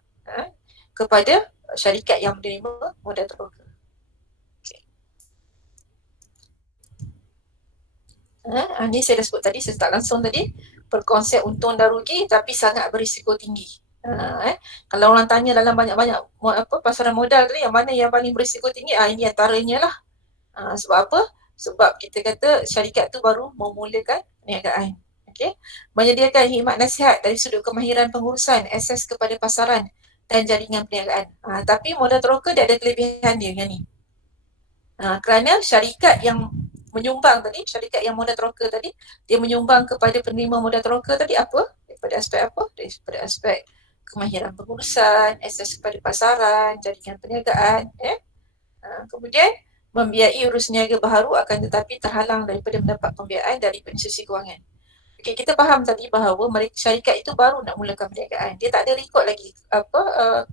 kepada syarikat yang menerima modal toroka. Okay. Ini saya dah sebut tadi, saya tak langsung tadi, berkonsep untung dan rugi tapi sangat berisiko tinggi. Kalau orang tanya dalam banyak-banyak pasaran modal tadi, yang mana yang paling berisiko tinggi, ini antaranya lah. Sebab apa? Sebab kita kata syarikat tu baru memulakan perniagaan. Okay. Menyediakan khidmat nasihat dari sudut kemahiran pengurusan, akses kepada pasaran dan jaringan perniagaan. Tapi modal toroka dia ada kelebihan dia yang ni. Kerana syarikat yang menyumbang tadi, syarikat yang modal toroka tadi, dia menyumbang kepada penerima modal toroka tadi apa? Daripada aspek apa? Daripada aspek kemahiran pengurusan, akses kepada pasaran, jaringan perniagaan. Kemudian membiayai urus niaga baharu akan tetapi terhalang daripada mendapat pembiayaan dari institusi kewangan. Okay, kita faham tadi bahawa syarikat itu baru nak mulakan perniagaan. Dia tak ada rekod lagi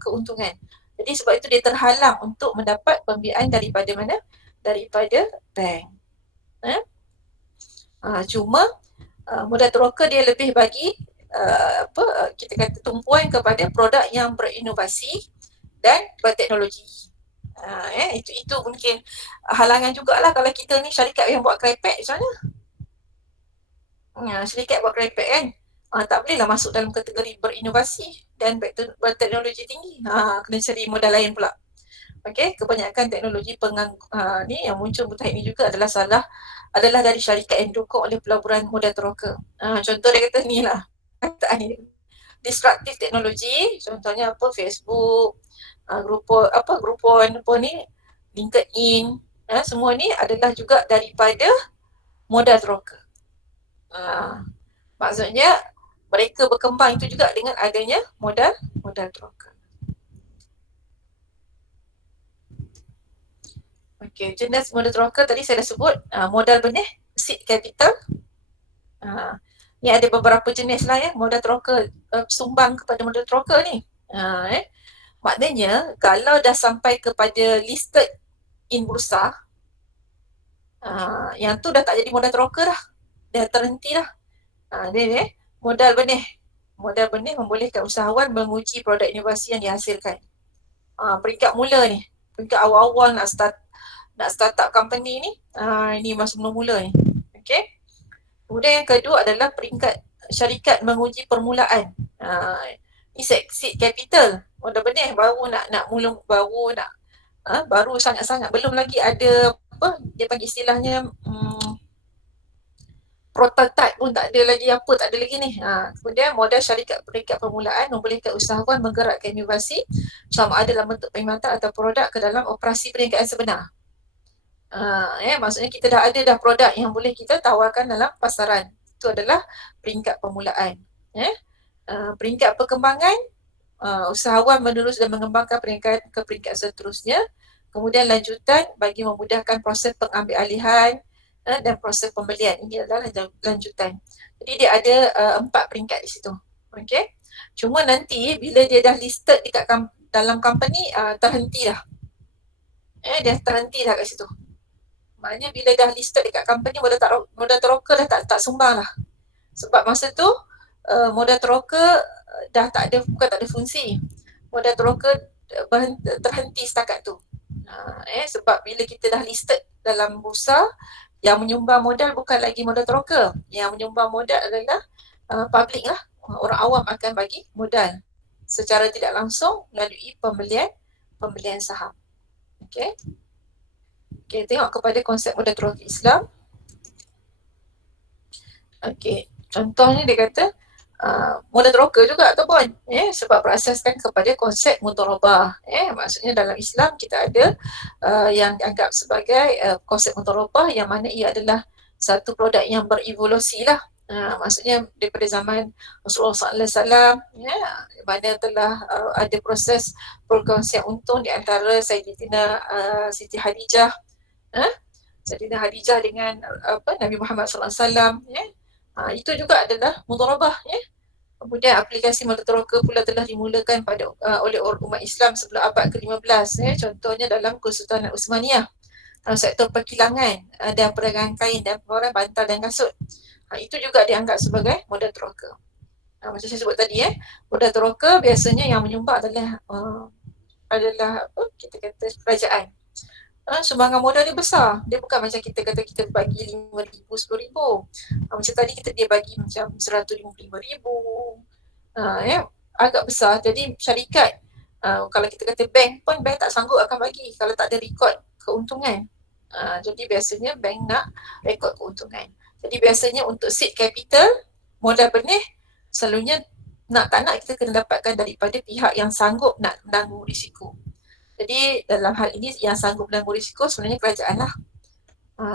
keuntungan. Jadi sebab itu dia terhalang untuk mendapat pembiayaan daripada mana? Daripada bank. Cuma modal teroka dia lebih bagi kita kata tumpuan kepada produk yang berinovasi dan berteknologi. Itu mungkin halangan jugalah kalau kita ni syarikat yang buat kerepek macam mana? Syarikat buat kerepek kan, tak bolehlah masuk dalam kategori berinovasi dan berteknologi tinggi. Kena cari modal lain pula. Okey, kebanyakan teknologi ni yang muncul mutakhir ni juga adalah dari syarikat yang didukung oleh pelaburan modal teroka. Contoh dia kata ni lah, kataan ni. Disruptive teknologi, contohnya Facebook, Groupon ni, LinkedIn, semua ni adalah juga daripada modal teroka. Maksudnya mereka berkembang itu juga dengan adanya modal teroka. Okey, jenis modal teroka tadi saya dah sebut, modal benih, seed capital. Ni ada beberapa jenis lah ya, modal teroka sumbang kepada modal teroka ni. Maknanya kalau dah sampai kepada listed in bursa, yang tu dah tak jadi modal teroka dah. Dah terhenti dah. Dia modal benih. Modal benih membolehkan usahawan menguji produk inovasi yang dihasilkan. Peringkat mula ni, peringkat awal-awal nak start up company ni, ini masih mula-mula ni. Okey. Kemudian yang kedua adalah peringkat syarikat menguji permulaan. Ni seed capital. Modal benih baru baru sangat-sangat, belum lagi ada dia panggil istilahnya prototype pun tak ada lagi ni. Kemudian modal syarikat peringkat permulaan membolehkan usahawan menggerakkan inovasi sama ada dalam bentuk perkhidmatan atau produk ke dalam operasi perniagaan sebenar. Maksudnya kita dah ada produk yang boleh kita tawarkan dalam pasaran. Itu adalah peringkat permulaan. Peringkat perkembangan, usahawan menerus dan mengembangkan peringkat ke peringkat seterusnya. Kemudian lanjutan bagi memudahkan proses pengambilalihan dan proses pembelian. Ini adalah lanjutan. Jadi dia ada 4 peringkat di situ. Okey. Cuma nanti bila dia dah listed dekat dalam company, terhenti dah. Dia terhenti dah kat situ. Maknanya bila dah listed dekat company, modal teroka dah tak sumbang lah. Sebab masa tu modal teroka dah bukan tak ada fungsi. Modal teroka terhenti setakat tu. Sebab bila kita dah listed dalam bursa, yang menyumbang modal bukan lagi modal teroka. Yang menyumbang modal adalah public lah. Orang awam akan bagi modal secara tidak langsung melalui pembelian saham. Okey. Okey, tengok kepada konsep modal teroka Islam. Okey, contohnya dia kata modal teroka juga ataupun sebab berasaskan kepada konsep mudharabah. Maksudnya dalam Islam kita ada yang dianggap sebagai konsep mudharabah, yang mana ia adalah satu produk yang berevolusi lah. Maksudnya daripada zaman Rasulullah SAW, mana telah ada proses perkongsian untung di antara Siti Khadijah, Sayyidina Khadijah dengan Nabi Muhammad SAW. Itu juga adalah mudharabah. Kemudian aplikasi modal teroka pula telah dimulakan oleh umat Islam sebelum abad ke-15. Contohnya dalam Kesultanan Utsmaniyah, dalam sektor perkilangan dan perdagangan kain dan pengeluaran bantal dan kasut. Itu juga dianggap sebagai modal teroka. Macam saya sebut tadi, modal teroka biasanya yang menyumbang adalah kita kata kerajaan. Sumbangan modal dia besar. Dia bukan macam kita kata kita bagi RM5,000, RM10,000. Macam tadi dia bagi macam RM155,000. Agak besar. Jadi syarikat, kalau kita kata bank pun, bank tak sanggup akan bagi kalau tak ada rekod keuntungan. Jadi biasanya bank nak rekod keuntungan. Jadi biasanya untuk seed capital, modal benih, selalunya tak nak kita kena dapatkan daripada pihak yang sanggup nak menanggung risiko. Jadi dalam hal ini yang sanggup menanggung risiko sebenarnya kerajaan lah.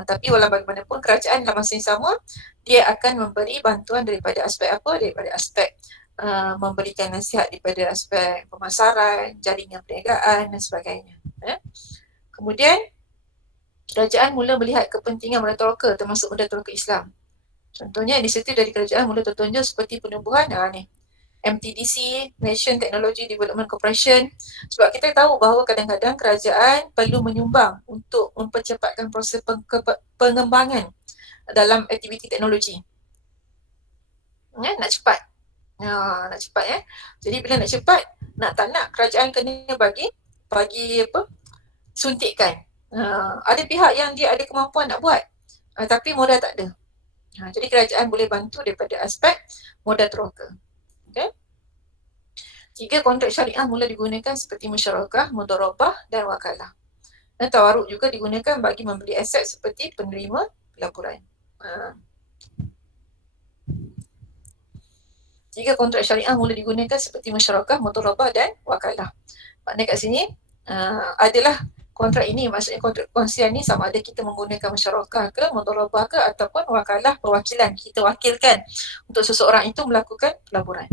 Tapi walau bagaimanapun kerajaan dalam masa yang sama dia akan memberi bantuan daripada aspek daripada aspek memberikan nasihat daripada aspek pemasaran, jaringan perniagaan dan sebagainya. Kemudian kerajaan mula melihat kepentingan Muratoka termasuk Muratoka Islam. Contohnya inisiatif dari kerajaan mula tertonjol seperti penubuhan ni MTDC, Nation Technology Development Corporation, sebab kita tahu bahawa kadang-kadang kerajaan perlu menyumbang untuk mempercepatkan proses pengembangan dalam aktiviti teknologi. Nak cepat. Nak cepat. Jadi bila nak cepat, nak tak nak kerajaan kena bagi apa? Suntikan. Ada pihak yang dia ada kemampuan nak buat, tapi modal tak ada. Jadi kerajaan boleh bantu daripada aspek modal teroka. Okay. 3 kontrak syariah mula digunakan seperti musyarakah, mudharabah dan wakalah. Dan tawaruk juga digunakan bagi membeli aset seperti penerima pelaburan. 3 kontrak syariah mula digunakan seperti musyarakah, mudharabah dan wakalah. Maknanya kat sini adalah kontrak ini, maksudnya kontrak perkongsian ni sama ada kita menggunakan musyarakah ke, mudharabah ke ataupun wakalah, perwakilan. Kita wakilkan untuk seseorang itu melakukan pelaburan.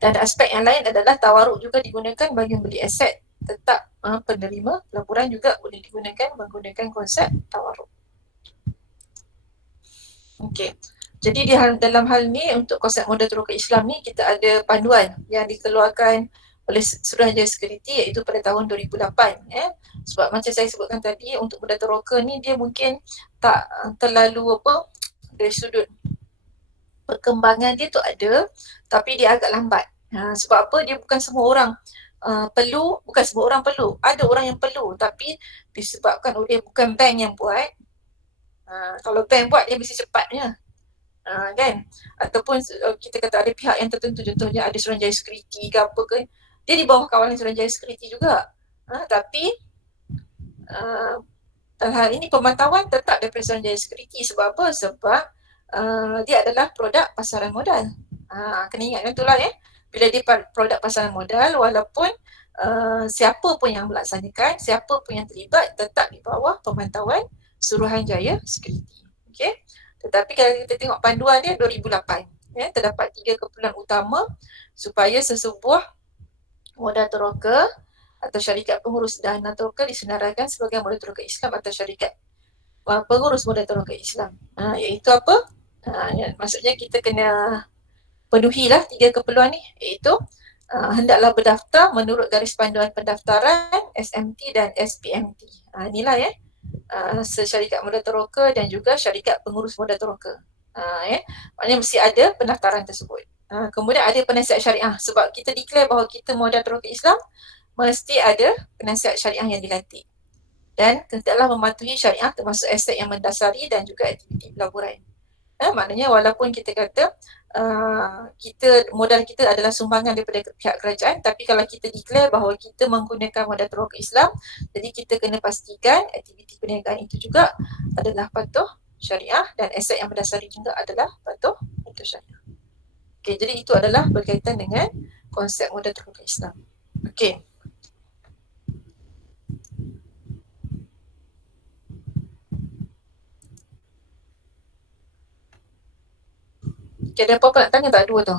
Dan aspek yang lain adalah tawaruk juga digunakan bagi membeli aset tetap penerima pelaburan juga boleh digunakan menggunakan konsep tawaruk. Okey. Jadi dalam hal ni untuk konsep modal teroka Islam ni kita ada panduan yang dikeluarkan oleh Suruhanjaya Sekuriti iaitu pada tahun 2008 Sebab macam saya sebutkan tadi untuk modal teroka ni dia mungkin tak terlalu dari sudut perkembangan dia tu ada tapi dia agak lambat. Sebab apa? Dia bukan semua orang bukan semua orang perlu. Ada orang yang perlu tapi disebabkan oleh bukan bank yang buat. Kalau bank buat dia mesti cepatnya. Kan? Ataupun kita kata ada pihak yang tertentu, contohnya ada Suruhanjaya Sekuriti ke apa ke, dia di bawah kawalan Suruhanjaya Sekuriti juga. Tapi dalam hal ini pemantauan tetap daripada Suruhanjaya Sekuriti. Sebab apa? Sebab dia adalah produk pasaran modal. Kena ingat tu lah bila dia produk pasaran modal, walaupun siapa pun yang melaksanakan, siapa pun yang terlibat tetap di bawah pemantauan Suruhanjaya Sekuriti. Okey. Tetapi kalau kita tengok panduan dia 2008, terdapat 3 keperluan utama supaya sesebuah modal teroka atau syarikat pengurus dana teroka disenaraikan sebagai modal teroka Islam atau syarikat pengurus modal teroka Islam. Iaitu apa? Maksudnya kita kena penuhilah 3 keperluan ni, iaitu hendaklah berdaftar menurut garis panduan pendaftaran SMT dan SPMT. Inilah syarikat modal teroka dan juga syarikat pengurus modal teroka. Maknanya mesti ada pendaftaran tersebut. Kemudian ada penasihat syariah, sebab kita declare bahawa kita modal teroka Islam, mesti ada penasihat syariah yang dilantik. Dan hendaklah mematuhi syariah termasuk aset yang mendasari dan juga aktiviti pelaburan. Maknanya walaupun kita kata modal kita adalah sumbangan daripada pihak kerajaan, tapi kalau kita declare bahawa kita menggunakan modal teroka Islam, jadi kita kena pastikan aktiviti perniagaan itu juga adalah patuh syariah dan aset yang berdasari juga adalah patuh syariah. Okey, jadi itu adalah berkaitan dengan konsep modal teroka Islam. Okey. Okay, ada apa-apa nak tanya tak dua tu?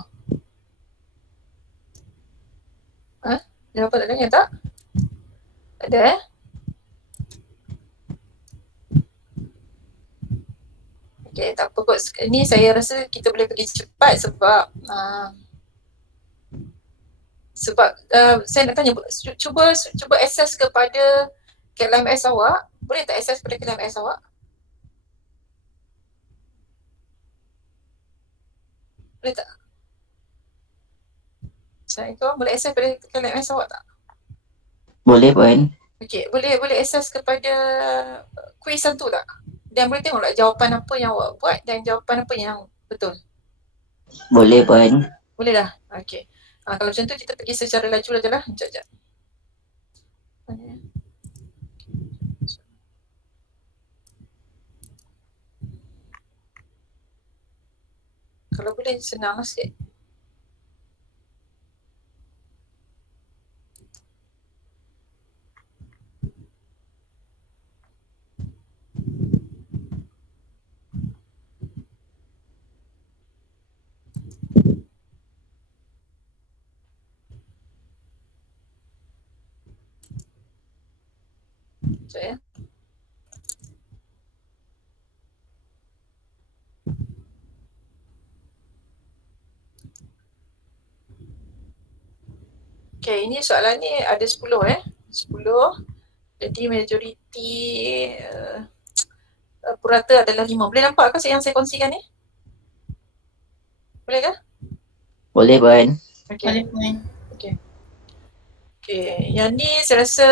Ada apa nak tanya tak? Ada Okay, tak apa kot. Ni saya rasa kita boleh pergi cepat sebab saya nak tanya, cuba access kepada KLMS awak. Boleh tak access kepada KLMS awak? Boleh tak? Assalamualaikum, boleh access pada KLMS awak tak? Boleh Puan. Okey, boleh access kepada kuisan tu tak? Dan boleh tengoklah jawapan apa yang awak buat dan jawapan apa yang betul. Boleh Puan. Boleh dah? Okey. Kalau macam tu kita pergi secara laju aja lah. Sekejap. Kalau boleh senang sikit. Sekejap ya. Okay, ini soalan ni ada 10 10. Jadi majoriti purata adalah 5. Boleh nampak ke yang saya kongsikan ni? Boleh ke? Boleh Puan. Okay. Okay. Okay, yang ni saya rasa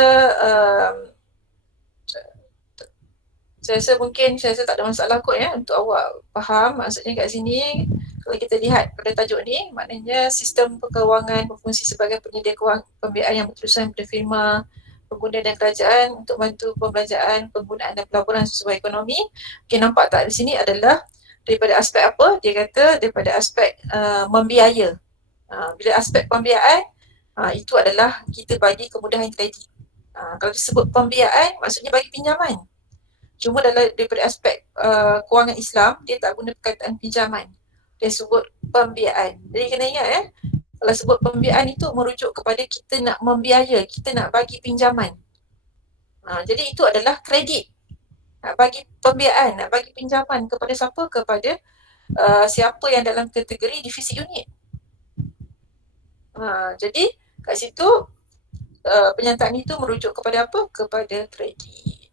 saya rasa tak ada masalah kot ya untuk awak faham. Maksudnya kat sini kalau kita lihat pada tajuk ni, maknanya sistem kewangan berfungsi sebagai penyedia pembiayaan yang berterusan pada firma, pengguna dan kerajaan untuk bantu pembelanjaan, penggunaan dan pelaburan sesuai ekonomi. Okay, nampak tak di sini adalah daripada aspek apa? Dia kata daripada aspek membiaya. Bila aspek pembiayaan, itu adalah kita bagi kemudahan kredit. Kalau disebut pembiayaan, maksudnya bagi pinjaman. Cuma daripada aspek kewangan Islam, dia tak guna perkataan pinjaman. Dia sebut pembiayaan. Jadi kena ingat kalau sebut pembiayaan itu merujuk kepada kita nak membiaya, kita nak bagi pinjaman. Jadi itu adalah kredit. Nak bagi pembiayaan, nak bagi pinjaman kepada siapa? Kepada siapa yang dalam kategori defisit unit. Jadi kat situ pernyataan itu merujuk kepada apa? Kepada kredit.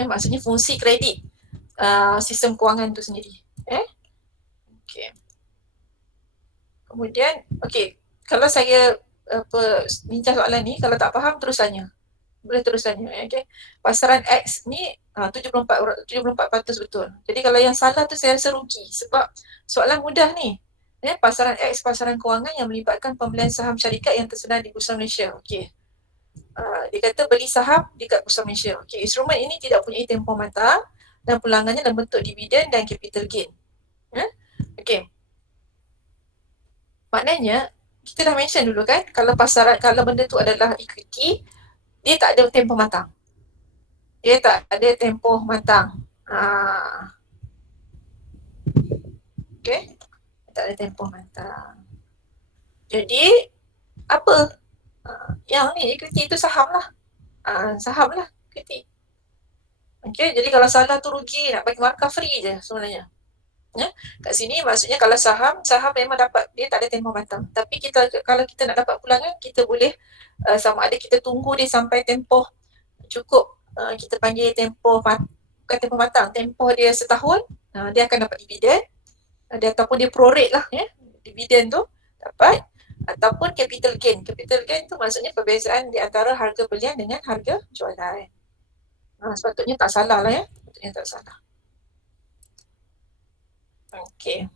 Maksudnya fungsi kredit sistem kewangan tu sendiri. Okay. Kemudian, kalau saya bincang soalan ni, kalau tak faham terus tanya. Boleh terus tanya. Okay. Pasaran X ni 74% betul. Jadi kalau yang salah tu saya rasa rugi sebab soalan mudah ni. Pasaran X, pasaran kewangan yang melibatkan pembelian saham syarikat yang tersedia di Bursa Malaysia. Okey. Dia kata beli saham dekat Bursa Malaysia. Okey, instrumen ini tidak punya tempoh mata dan pulangannya dalam bentuk dividen dan capital gain. Okey. Maknanya kita dah mention dulu kan, kalau benda tu adalah equity, dia tak ada tempoh matang. Dia tak ada tempoh matang. Okey. Tak ada tempoh matang. Jadi apa? Yang ni equity tu saham lah. Saham lah equity. Okey, jadi kalau salah tu rugi, nak bagi markah free je sebenarnya. Kat sini maksudnya kalau saham memang dapat, dia tak ada tempoh matang. Tapi kalau kita nak dapat pulangan, kita boleh sama ada kita tunggu dia sampai tempoh cukup, kita panggil bukan tempoh matang, tempoh dia setahun, dia akan dapat dividen. Dia ataupun dia prorate lah dividen tu dapat, ataupun capital gain. Capital gain tu maksudnya perbezaan di antara harga belian dengan harga jualan. Sepatutnya tak salah lah sepatutnya tak salah. Okey.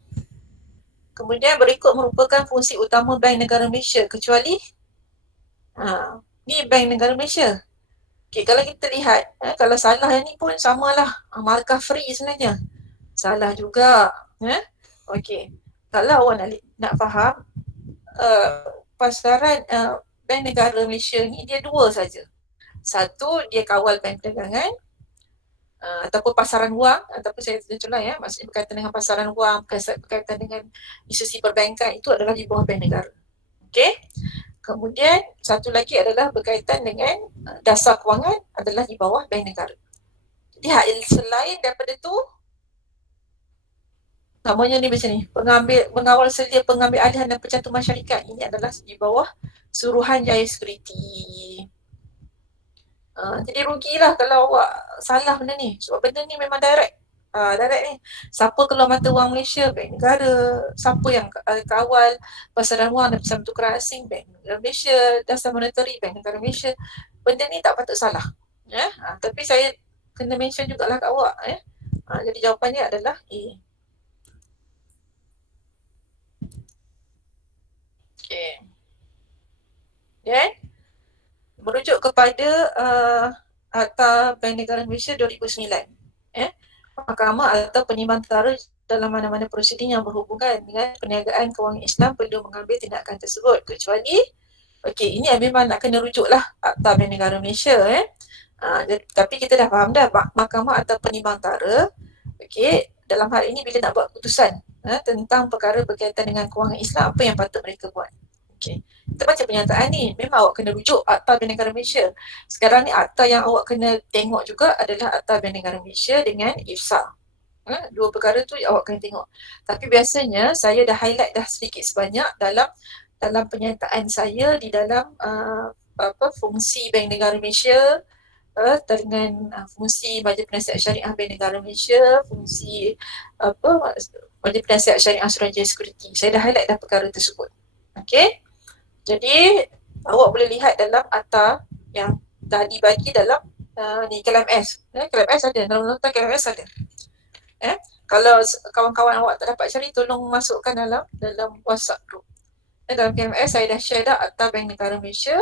Kemudian berikut merupakan fungsi utama Bank Negara Malaysia kecuali ni Bank Negara Malaysia. Okey, kalau kita lihat kalau salah yang ni pun samalah, markah free sebenarnya. Salah juga. Okey. Kalau awak nak faham pasaran Bank Negara Malaysia ni dia dua saja. Satu, dia kawal bank perdagangan ataupun pasaran wang, ataupun saya contoh maksudnya berkaitan dengan pasaran wang, berkaitan dengan institusi perbankan, itu adalah di bawah Bank Negara. Okey. Kemudian satu lagi adalah berkaitan dengan dasar kewangan adalah di bawah Bank Negara. Jadi selain daripada tu, namanya ni macam ni, mengawal sedia pengambil alihan dan pencantuman syarikat, ini adalah di bawah Suruhanjaya Security. Jadi rugilah kalau awak salah benda ni, sebab benda ni memang direct. Direct ni, siapa keluar mata wang Malaysia? Bank Negara. Siapa yang kawal pasaran wang dan pasar pertukaran asing? Bank Negara Malaysia. Dasar monetary Bank Negara Malaysia. Benda ni tak patut salah. Tapi saya kena mention jugalah kat awak. Jadi jawapannya adalah A. Okay. Dan merujuk kepada Akta Bank Negara Malaysia 2009. Mahkamah atau Penimbang Tentara dalam mana-mana prosiding yang berhubungan dengan perniagaan kewangan Islam perlu mengambil tindakan tersebut kecuali ini memang nak kena rujuklah Akta Bank Negara Malaysia tapi kita dah faham dah Mahkamah atau Penimbang Tentara dalam hal ini bila nak buat keputusan tentang perkara berkaitan dengan kewangan Islam, apa yang patut mereka buat. Okey. Kita baca pernyataan ni, memang awak kena rujuk Akta Bank Negara Malaysia. Sekarang ni akta yang awak kena tengok juga adalah Akta Bank Negara Malaysia dengan IFSA. Dua perkara tu awak kena tengok. Tapi biasanya saya dah highlight dah sedikit sebanyak dalam pernyataan saya di dalam fungsi Bank Negara Malaysia, dengan fungsi Majlis Penasihat Syariah Bank Negara Malaysia, fungsi Majlis Penasihat Syariah Suruhanjaya Security. Saya dah highlight dah perkara tersebut. Okey. Jadi awak boleh lihat dalam akta yang dah dibagi dalam ni KLMS. KLMS ada, dalam nota KLMS ada. Kalau kawan-kawan awak tak dapat cari, tolong masukkan dalam WhatsApp group. Dalam KLMS saya dah share dah Akta Bank Negara Malaysia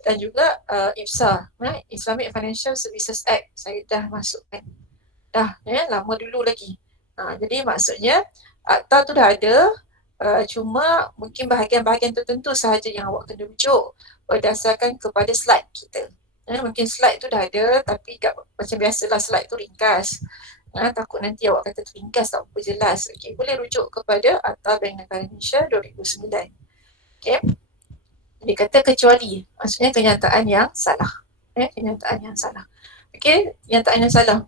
dan juga IFSA, Islamic Financial Services Act, saya dah masukkan. Dah, lama dulu lagi. Jadi maksudnya akta tu dah ada, cuma mungkin bahagian-bahagian tertentu sahaja yang awak kena rujuk berdasarkan kepada slide kita. Mungkin slide tu dah ada, tapi macam biasalah slide tu ringkas. Takut nanti awak kata teringkas tak apa jelas. Okay, boleh rujuk kepada Akta Bank Negara Malaysia 2009. Okay. Dia kata kecuali, maksudnya kenyataan yang salah. Kenyataan yang salah. Okey, kenyataan yang salah.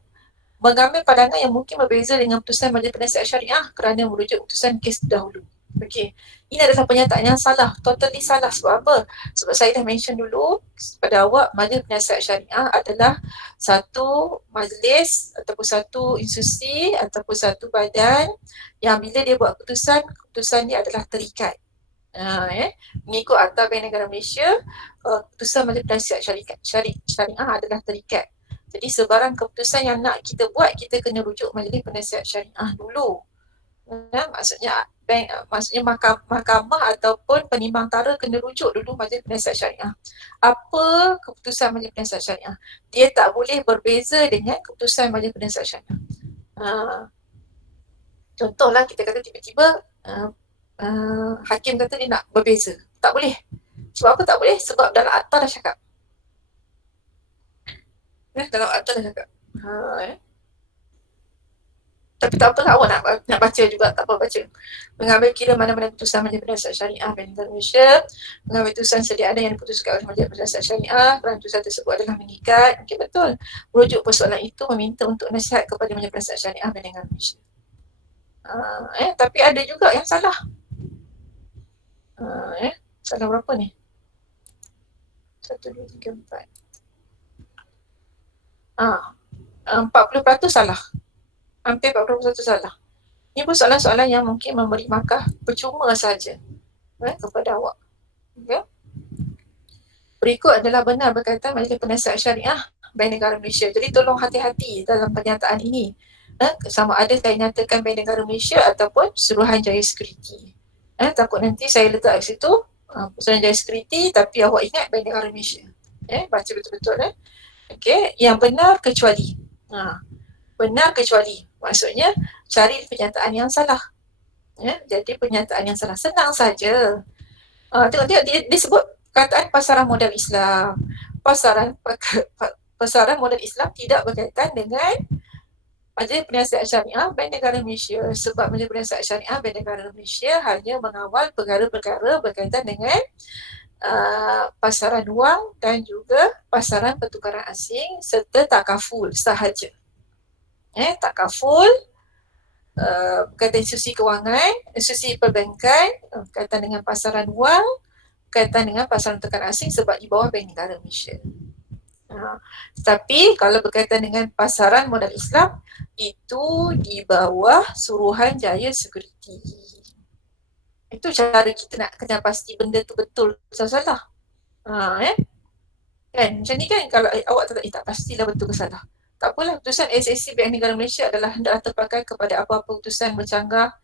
Mengambil pandangan yang mungkin berbeza dengan putusan Majlis Penasihat Syariah kerana merujuk putusan kes dahulu. Okey, ini adalah pernyataan yang salah, totally salah. Sebab apa? Sebab saya dah mention dulu kepada awak, Majlis Penasihat Syariah adalah satu majlis ataupun satu institusi ataupun satu badan yang bila dia buat keputusan, keputusan dia adalah terikat. Mengikut Akta Bank Negara Malaysia, keputusan Majlis Penasihat Syariah adalah terikat. Jadi sebarang keputusan yang nak kita buat, kita kena rujuk Majlis Penasihat Syariah dulu. Maksudnya mahkamah ataupun penimbang tara kena rujuk dulu Majlis Penasihat Syariah. Apa keputusan Majlis Penasihat Syariah? Dia tak boleh berbeza dengan keputusan Majlis Penasihat Syariah. Contohlah kita kata tiba-tiba hakim kata dia nak berbeza. Tak boleh. Sebab apa tak boleh? Sebab dalam akta dah cakap. Dalam akta dah cakap. Tapi tak apalah, awak nak baca juga, tak apa baca. Mengambil kira mana-mana keputusan Majlis Penasihat Syariah Bank Negara Malaysia, mengambil keputusan sedia ada yang diputuskan oleh Majlis Penasihat Syariah, kerana keputusan tersebut adalah mengikat. Okey, betul. Merujuk persoalan itu meminta untuk nasihat kepada Majlis Penasihat Syariah Bank Negara Malaysia. Tapi ada juga yang salah. Salah berapa ni? 1, 2, 3, 4. 40% salah. Hampir 40% salah. Ini pun soalan-soalan yang mungkin memberi markah percuma saja kepada awak. Okay. Berikut adalah benar berkaitan Majlis Penasihat Syariah Bank Negara Malaysia. Jadi tolong hati-hati dalam pernyataan ini. Sama ada saya nyatakan Bank Negara Malaysia ataupun Suruhanjaya Security. Takut nanti saya letak kat situ Suruhanjaya Security tapi awak ingat Bank Negara Malaysia. Baca betul-betul. Okey, yang benar kecuali. Benar kecuali. Maksudnya cari pernyataan yang salah. Jadi pernyataan yang salah senang saja. Tengok dia sebut perkataan pasaran modal Islam. Pasaran modal Islam tidak berkaitan dengan Majlis Penasihat Syariah Bank Negara Malaysia, sebab Majlis Penasihat Syariah Bank Negara Malaysia hanya mengawal perkara-perkara berkaitan dengan pasaran wang dan juga pasaran pertukaran asing serta takaful sahaja. Takaful berkaitan institusi kewangan, institusi perbankan, berkaitan dengan pasaran wang, berkaitan dengan pasaran pertukaran asing sebab di bawah Bank Negara Malaysia. Tapi kalau berkaitan dengan pasaran modal Islam, itu di bawah Suruhanjaya Security. Itu cara kita nak kena pasti benda tu betul salah. Kan macam ni kan, kalau awak tak pastilah betul ke salah. Tak apalah, keputusan SSC Bank Negara Malaysia adalah hendaklah terpakai kepada apa-apa keputusan bercanggah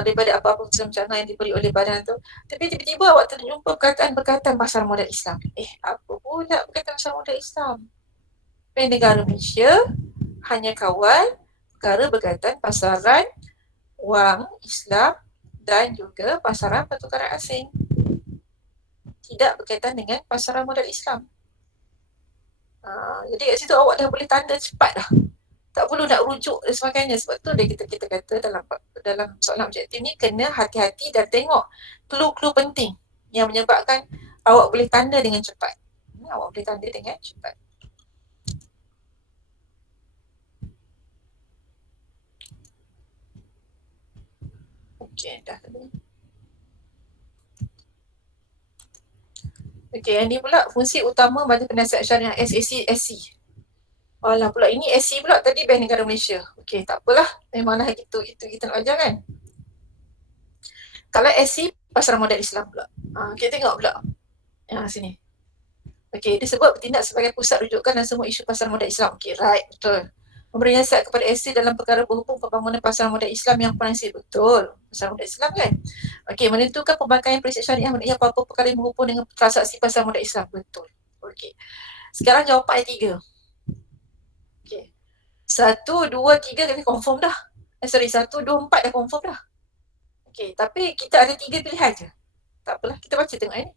daripada apa-apa keputusan bercanggah yang diberi oleh badan tu. Tapi tiba-tiba awak terjumpa perkataan pasar modal Islam. Apa pula perkataan pasar modal Islam? Bank Negara Malaysia hanya kawal perkara berkaitan pasaran wang Islam dan juga pasaran pertukaran asing. Tidak berkaitan dengan pasaran modal Islam. Jadi kat situ awak dah boleh tanda cepat dah. Tak perlu nak rujuk dan sebagainya. Sebab tu kita kata dalam soalan objektif ni kena hati-hati dan tengok clue-clue penting yang menyebabkan awak boleh tanda dengan cepat. Awak boleh tanda dengan cepat. Okey, dah tadi. Okey, yang ni pula fungsi utama Badan Penasihat Syariah SAC SC. Alah pula ini SC pula tadi Bank Negara Malaysia. Okey, tak apalah. Memanglah itu kita nak ajar kan. Kalau SC Pasaran Modal Islam pula. Kita tengok pula. Sini. Okey, dia sebut bertindak sebagai pusat rujukan dan semua isu pasaran modal Islam. Okey, right, betul. Memberi nasihat kepada SC dalam perkara berhubung pembangunan pasaran modal Islam yang finansial. Betul. Pasaran modal Islam kan? Okey, menentukan pemakaian prinsip syariah maknanya apa-apa perkara yang berhubung dengan transaksi pasaran modal Islam. Betul. Okey. Sekarang jawapan ayat 3. Okey. 1, 2, 3 kami confirm dah. 1, 2, 4 dah confirm dah. Okey, tapi kita ada 3 pilihan je. Tak apalah, kita baca tengok ni.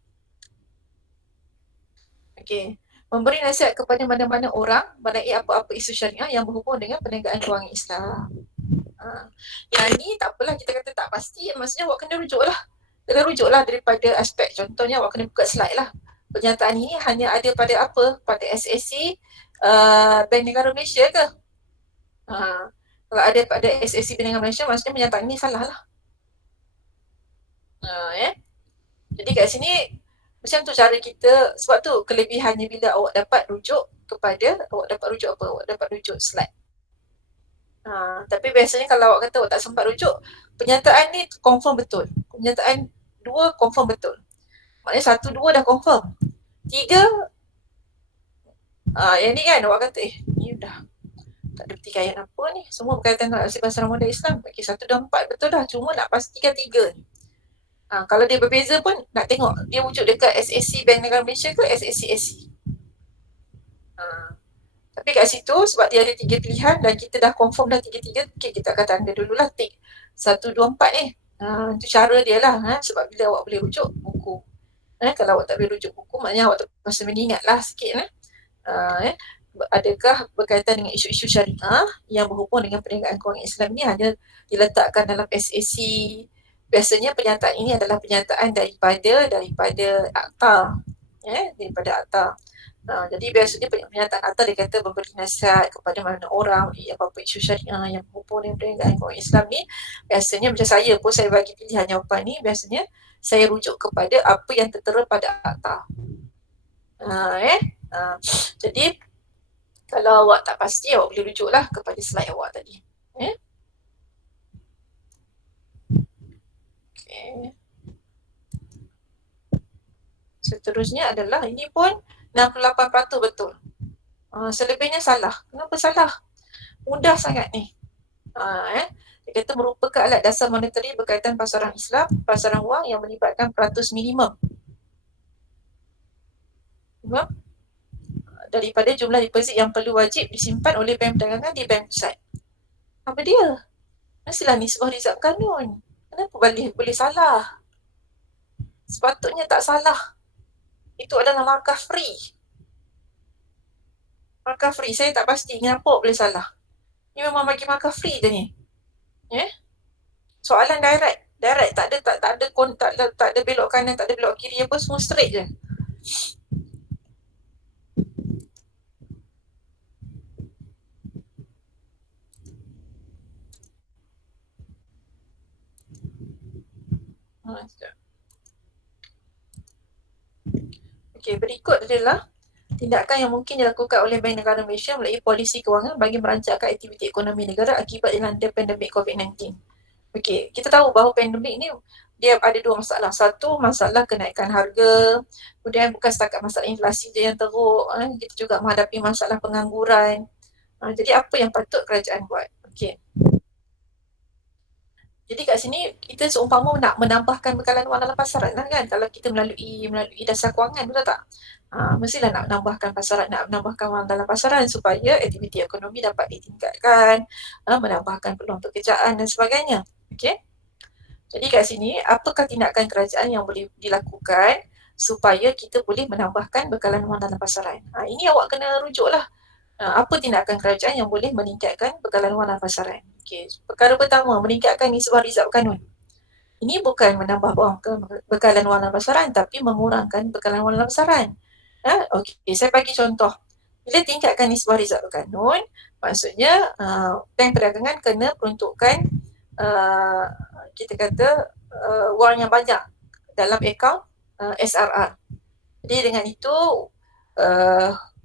Okey. Memberi nasihat kepada mana-mana orang mengenai apa-apa isu syariah yang berhubung dengan perniagaan kewangan Islam. Yang ni tak apalah kita kata tak pasti, maksudnya awak kena rujuklah. Kena rujuklah daripada aspek, contohnya awak kena buka slide lah. Pernyataan ini hanya ada pada apa? Pada SAC Bank Negara Malaysia ke? Kalau ada pada SAC Bank Negara Malaysia, maksudnya pernyataan ini salah lah. Jadi kat sini macam tu cara kita, sebab tu kelebihannya bila awak dapat rujuk kepada, awak dapat rujuk apa? Awak dapat rujuk slide. Tapi biasanya kalau awak kata awak tak sempat rujuk, pernyataan ni confirm betul. Pernyataan 2 confirm betul. Maknanya 1, 2 dah confirm. 3, yang ni kan awak kata, ni dah tak ada pertikaian apa ni. Semua berkaitan dengan aksi pasaran modal Islam. Okay, 1, 2, 4 betul dah. Cuma nak pastikan 3 ni. Kalau dia berbeza pun nak tengok dia wujud dekat SAC Bank Negara Malaysia ke SAC SC. Tapi kat situ sebab dia ada 3 pilihan dan kita dah confirm dah 3-3, okay, kita akan tanda dululah tick 1, 2, 4 ni. Itu cara dia lah, sebab bila awak boleh rujuk buku. Kalau awak tak boleh rujuk buku, maknanya awak terpaksa mengingatlah sikit. Adakah berkaitan dengan isu-isu syariah yang berhubung dengan perniagaan kewangan Islam ni hanya diletakkan dalam SAC. Biasanya pernyataan ini adalah pernyataan daripada akta. Daripada akta. Jadi biasanya pernyataan akta dia kata memberi nasihat kepada mana orang apa-apa isu syariah yang berhubung dengan perniagaan kewangan Islam ni. Biasanya macam saya pun, saya bagi pilihan jawapan ni, biasanya saya rujuk kepada apa yang tertera pada akta. Jadi kalau awak tak pasti, awak boleh rujuklah kepada slide awak tadi. Okay. Seterusnya adalah ini pun 68% betul. Selebihnya salah. Kenapa salah? Mudah sangat ni. Dia kata merupakan alat dasar monetary berkaitan pasaran Islam, pasaran wang yang melibatkan peratus minimum. Daripada jumlah deposit yang perlu wajib disimpan oleh bank perdagangan di bank pusat. Apa dia? Mestilah nisbah rizab kanun. Kenapa boleh salah? Sepatutnya tak salah. Itu adalah markah free. Markah free. Saya tak pasti kenapa boleh salah. Ini memang bagi markah free je ni. Soalan direct. Direct. Tak ada belok kanan, tak ada belok kiri apa, semua straight je. Okey, berikut adalah tindakan yang mungkin dilakukan oleh Bank Negara Malaysia melalui polisi kewangan bagi merancangkan aktiviti ekonomi negara akibat dilanda pandemik COVID-19. Okey, kita tahu bahawa pandemik ni dia ada 2 masalah. Satu, masalah kenaikan harga. Kemudian bukan setakat masalah inflasi je yang teruk. Kita juga menghadapi masalah pengangguran. Jadi apa yang patut kerajaan buat? Okey. Jadi kat sini kita seumpama nak menambahkan bekalan wang dalam pasaran lah kan. Kalau kita melalui dasar kewangan, betul tak? Mestilah nak menambahkan pasaran, nak menambahkan wang dalam pasaran supaya aktiviti ekonomi dapat ditingkatkan, menambahkan peluang pekerjaan dan sebagainya. Okey. Jadi kat sini apakah tindakan kerajaan yang boleh dilakukan supaya kita boleh menambahkan bekalan wang dalam pasaran? Ini awak kena rujuklah. Apa tindakan kerajaan yang boleh meningkatkan bekalan wang dalam pasaran? Okay. Perkara pertama, meningkatkan nisbah rizab kanun. Ini bukan menambah bekalan wang dalam pasaran, tapi mengurangkan bekalan wang dalam pasaran. Okey, saya bagi contoh. Bila tingkatkan nisbah rizal berkanun, maksudnya bank perdagangan kena peruntukkan kita kata wang yang banyak dalam akaun SRR. Jadi dengan itu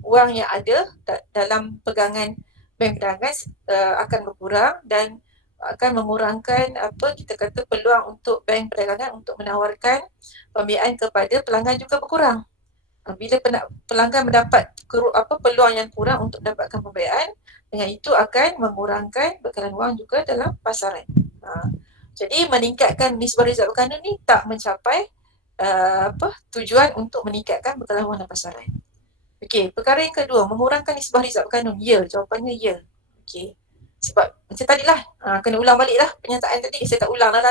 wang yang ada dalam pegangan bank perdagangan akan berkurang dan akan mengurangkan kita kata peluang untuk bank perdagangan untuk menawarkan pembiayaan kepada pelanggan juga berkurang. Bila pelanggan mendapat peluang yang kurang untuk mendapatkan pembiayaan, dengan itu akan mengurangkan bekalan wang juga dalam pasaran. Jadi meningkatkan nisbah rizal berkanun ni tak mencapai tujuan untuk meningkatkan bekalan wang dalam pasaran. Okey, perkara yang kedua, mengurangkan nisbah rizal berkanun. Ya, jawapannya ya. Okey. Sebab macam tadilah, kena ulang balik lah penyataan tadi, saya tak ulang dah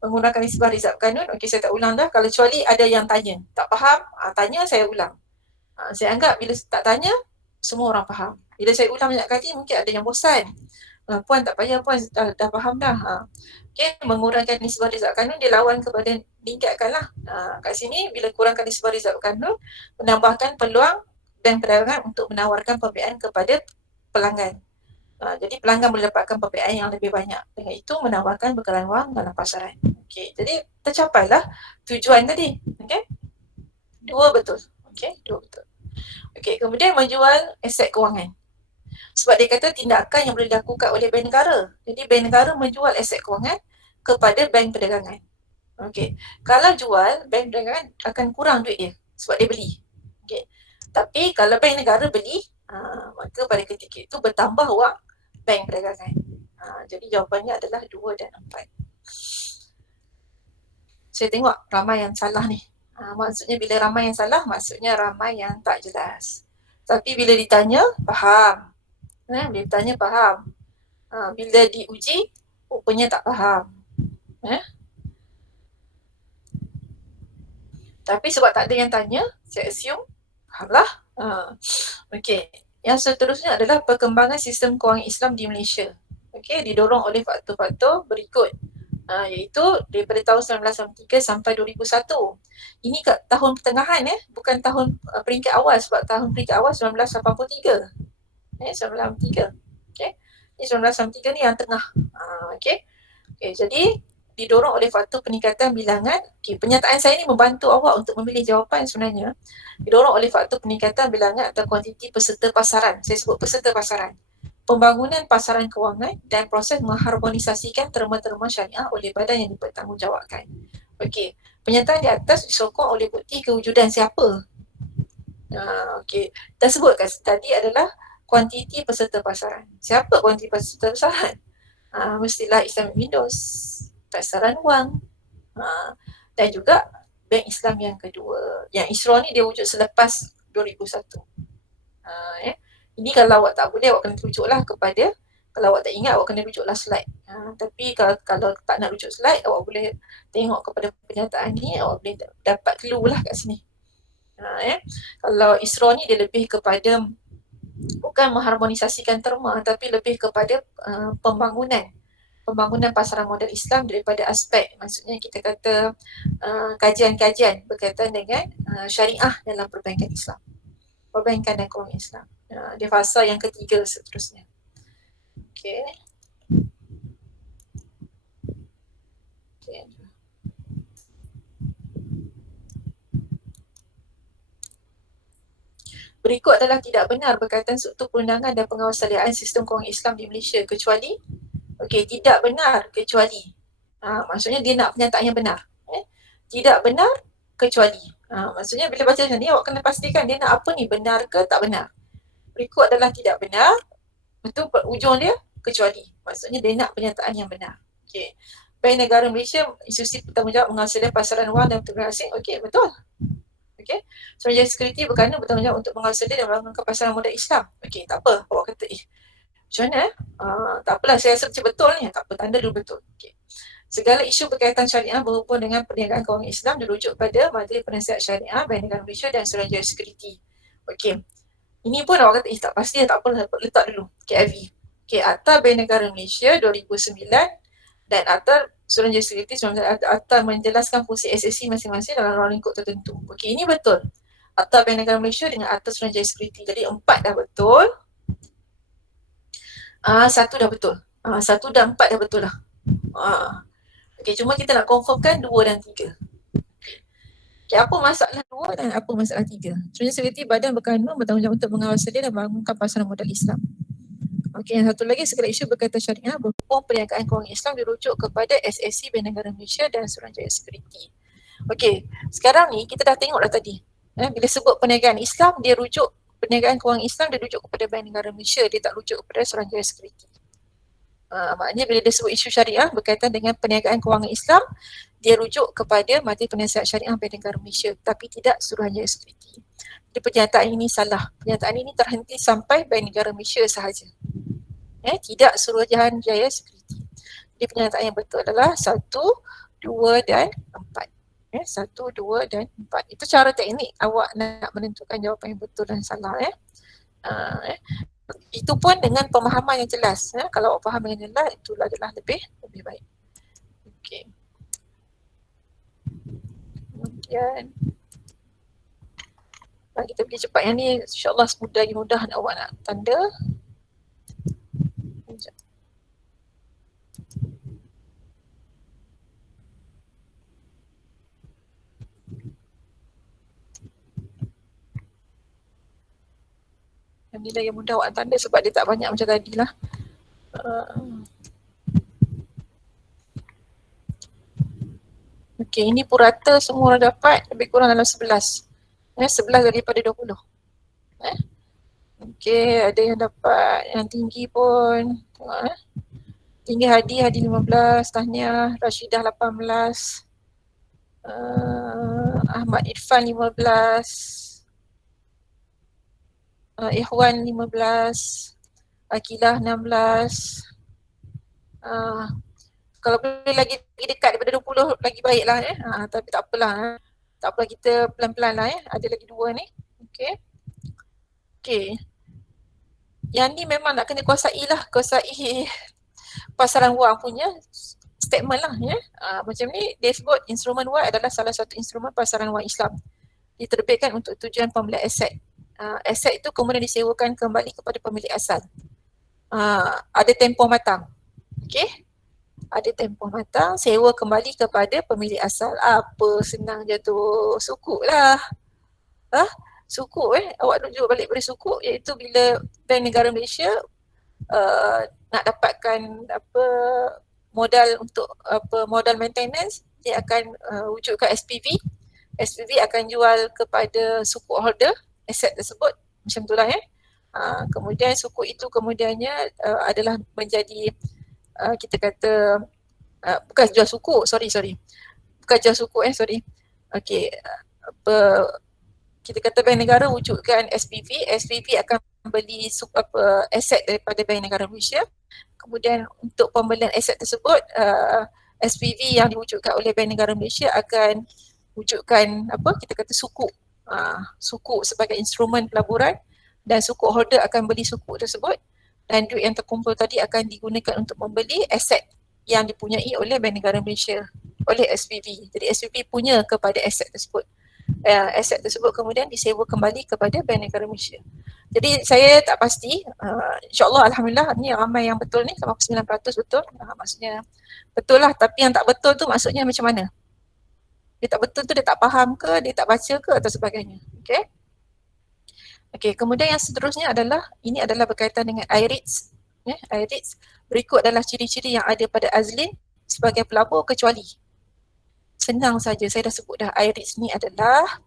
menggunakan nisbah rizal berkanun. Okey, saya tak ulang dah, kalau kecuali ada yang tanya, tak faham, tanya saya ulang. Saya anggap bila tak tanya, semua orang faham. Bila saya ulang banyak kali, mungkin ada yang bosan. Puan tak payah, Puan dah faham dah. Okey, mengurangkan nisbah rizal berkanun, dia lawan kepada meningkatkan lah. Kat sini, bila kurangkan nisbah rizal berkanun, menambahkan peluang bank perdagangan untuk menawarkan pembiayaan kepada pelanggan. Jadi pelanggan boleh dapatkan pembiayaan yang lebih banyak. Dengan itu menambahkan bekalan wang dalam pasaran. Okey, jadi tercapailah tujuan tadi. Okey. Dua betul. Okey, dua betul. Okey, kemudian menjual aset kewangan. Sebab dia kata tindakan yang boleh dilakukan oleh bank negara. Jadi bank negara menjual aset kewangan kepada bank perdagangan. Okey. Kalau jual, bank perdagangan akan kurang duit dia sebab dia beli. Okey. Tapi kalau bank negara beli, maka pada ketika itu bertambah wang bank perdagangan. Jadi jawapannya adalah 2 dan 4. Saya tengok ramai yang salah ni. Maksudnya bila ramai yang salah, maksudnya ramai yang tak jelas. Tapi bila ditanya, faham. Bila ditanya, faham. Bila diuji, rupanya tak faham. Tapi sebab tak ada yang tanya, saya assume faham lah. Okey. Yang seterusnya adalah perkembangan sistem kewangan Islam di Malaysia. Okey, didorong oleh faktor-faktor berikut. Iaitu daripada tahun 1993 sampai 2001. Ini kat tahun pertengahan bukan tahun peringkat awal, sebab tahun peringkat awal 1983. 1983. Okey. Ini 1983 ni yang tengah. Okey. Okey, jadi didorong oleh faktor peningkatan bilangan. Okay, penyataan saya ni membantu awak untuk memilih jawapan sebenarnya. Didorong oleh faktor peningkatan bilangan atau kuantiti peserta pasaran. Saya sebut peserta pasaran. Pembangunan pasaran kewangan dan proses mengharmonisasikan terma-terma syariah oleh badan yang dipertanggungjawabkan. Okey, penyataan di atas disokong oleh bukti kewujudan siapa? Okey, kita sebutkan tadi adalah kuantiti peserta pasaran. Siapa kuantiti peserta pasaran? Mestilah Islamic Windows, pasaran wang, dan juga Bank Islam yang kedua. Yang ISRO ni dia wujud selepas 2001. Ini kalau awak tak boleh, awak kena rujuklah kepada, kalau awak tak ingat, awak kena rujuklah slide. Tapi kalau tak nak rujuk slide, awak boleh tengok kepada pernyataan ni, awak boleh dapat clue lah kat sini. Kalau ISRO ni dia lebih kepada bukan mengharmonisasikan terma, tapi lebih kepada pembangunan pasaran modal Islam daripada aspek, maksudnya kita kata kajian-kajian berkaitan dengan syariah dalam perbankan Islam, perbankan dan kewangan Islam. Dia fasa yang ketiga seterusnya. Okey. Berikut adalah tidak benar berkaitan struktur perundangan dan pengawasan sistem kewangan Islam di Malaysia kecuali, tidak benar kecuali. Maksudnya dia nak pernyataan yang benar. Tidak benar kecuali. Maksudnya bila baca macam ni, awak kena pastikan dia nak apa ni, benar ke tak benar. Berikut adalah tidak benar, betul ujung dia kecuali. Maksudnya dia nak pernyataan yang benar. Okey. Bank Negara Malaysia, institusi bertanggungjawab mengawasi pasaran wang dan perdagangan asing. Okey, betul. Okey. Suruhanjaya Sekuriti berkena bertanggungjawab untuk mengawasi dan melakukan pasaran modal Islam. Okey, tak apa. Awak kata macam mana? Tak apalah, saya rasa macam betul ni. Tak apa, tanda dulu betul. Okey. Segala isu berkaitan syariah berhubung dengan perniagaan kewangan Islam dirujuk pada Majlis Penasihat Syariah Bank Negara Malaysia dan Suruhanjaya Sekuriti. Okey. Ini pun awak kata tak pasti, tak apa, letak dulu KIV. Okey, Akta Bank Negara Malaysia 2009 dan Akta Suruhanjaya Sekuriti Akta menjelaskan fungsi SSC masing-masing dalam ruang lingkup tertentu. Okey, ini betul. Akta Bank Negara Malaysia dengan Akta Suruhanjaya Sekuriti. Jadi 4 dah betul. 1 dah betul. 1 dan 4 dah betul lah. Okey, cuma kita nak confirmkan 2 dan 3. Okay, apa masalah 2 dan apa masalah 3? Suruhanjaya Sekuriti badan berkandungan bertanggungjawab untuk mengawal sedia dan membangunkan pasaran modal Islam. Okey, yang satu lagi segala isu berkaitan syariah berhubung perniagaan kewangan Islam dirujuk kepada SSC Bank Negara Malaysia dan Suruhanjaya Sekuriti. Okey, sekarang ni kita dah tengok dah tadi. Bila sebut perniagaan Islam, dia rujuk perniagaan kewangan Islam dia rujuk kepada Bank Negara Malaysia, dia tak rujuk kepada Suruhanjaya Sekuriti. Maknanya bila dia sebut isu syariah berkaitan dengan perniagaan kewangan Islam, dia rujuk kepada Majlis Penasihat Syariah Bank Negara Malaysia tapi tidak Suruhanjaya Sekuriti. Jadi pernyataan ini salah. Pernyataan ini terhenti sampai Bank Negara Malaysia sahaja. Tidak Suruhanjaya Sekuriti. Jadi pernyataan yang betul adalah 1, 2 dan 4. 1, 2 dan 4. Itu cara teknik awak nak menentukan jawapan yang betul dan salah. Itu pun dengan pemahaman yang jelas. Kalau awak faham dengan jelas, itulah adalah lebih baik. Okey. Kemudian kita pergi cepat yang ni, insyaAllah lagi mudah awak nak tanda. Alhamdulillah yang mudah awak tanda sebab dia tak banyak macam tadi lah. Okey, ini purata semua orang dapat lebih kurang dalam 11. 11 daripada 20. Okey, ada yang dapat yang tinggi pun. Tengok tinggi Hadi 15, Tahniah, Rashidah 18. Ahmad Irfan 15. Ikhwan 15, Akilah 16. Kalau boleh lagi dekat daripada 20 lagi baiklah tapi tak apalah. Tak apa, kita pelan-pelan lah Ada lagi 2 ni. Okey. Yang ni memang nak kena kuasai pasaran wang punya statement lah macam ni dia sebut instrumen wang adalah salah satu instrumen pasaran wang Islam. Diterbitkan untuk tujuan pembelian aset. Aset itu kemudian disewakan kembali kepada pemilik asal. Ada tempoh matang. Okey. Ada tempoh matang, sewa kembali kepada pemilik asal. Apa senang je tu, sukuk lah. Sukuk awak rujuk balik pada sukuk iaitu bila Bank Negara Malaysia nak dapatkan modal untuk modal maintenance, dia akan wujudkan SPV. SPV akan jual kepada sukuk holder aset tersebut, macam itulah kemudian sukuk itu kemudiannya adalah menjadi kita kata bukan jual sukuk, sorry. Bukan jual sukuk Okey, kita kata Bank Negara wujudkan SPV. SPV akan beli aset daripada Bank Negara Malaysia. Kemudian untuk pembelian aset tersebut, SPV yang diwujudkan oleh Bank Negara Malaysia akan wujudkan kita kata sukuk. Sukuk sebagai instrumen pelaburan dan sukuk holder akan beli sukuk tersebut. Dan duit yang terkumpul tadi akan digunakan untuk membeli aset yang dipunyai oleh Bank Negara Malaysia, oleh SPV. Jadi SPV punya kepada aset tersebut. Aset tersebut kemudian disewa kembali kepada Bank Negara Malaysia. Jadi saya tak pasti, insyaAllah Alhamdulillah ni ramai yang betul ni, 99% betul. Maksudnya betul lah, tapi yang tak betul tu maksudnya macam mana? Dia tak betul tu dia tak faham ke, dia tak baca ke atau sebagainya. Okey, kemudian yang seterusnya adalah, ini adalah berkaitan dengan IRITS. IRITS, berikut adalah ciri-ciri yang ada pada Azlin sebagai pelabur kecuali. Senang saja, saya dah sebut dah. IRITS ni adalah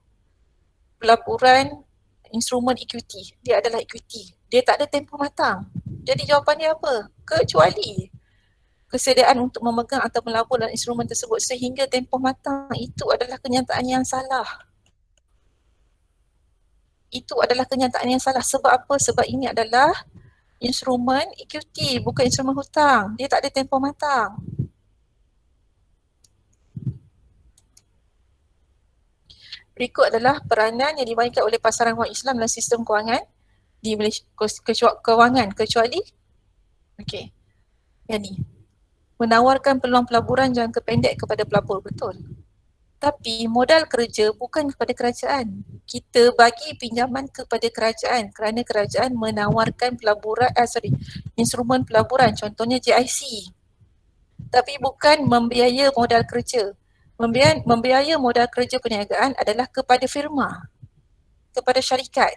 pelaburan instrumen equity. Dia adalah equity. Dia tak ada tempoh matang. Jadi jawapannya apa? Kecuali kesediaan untuk memegang atau melabur dalam instrumen tersebut sehingga tempoh matang, itu adalah kenyataan yang salah. Itu adalah kenyataan yang salah. Sebab apa? Sebab ini adalah instrumen equity, bukan instrumen hutang. Dia tak ada tempoh matang. Berikut adalah peranan yang dimainkan oleh pasaran wang Islam dalam sistem kewangan di Malaysia, kecuali yang ni. menawarkan peluang pelaburan jangka pendek kepada pelabur, betul. Tapi modal kerja bukan kepada kerajaan. Kita bagi pinjaman kepada kerajaan kerana kerajaan menawarkan instrumen pelaburan, contohnya JIC. Tapi bukan membiaya modal kerja. Membiaya modal kerja perniagaan adalah kepada firma, kepada syarikat.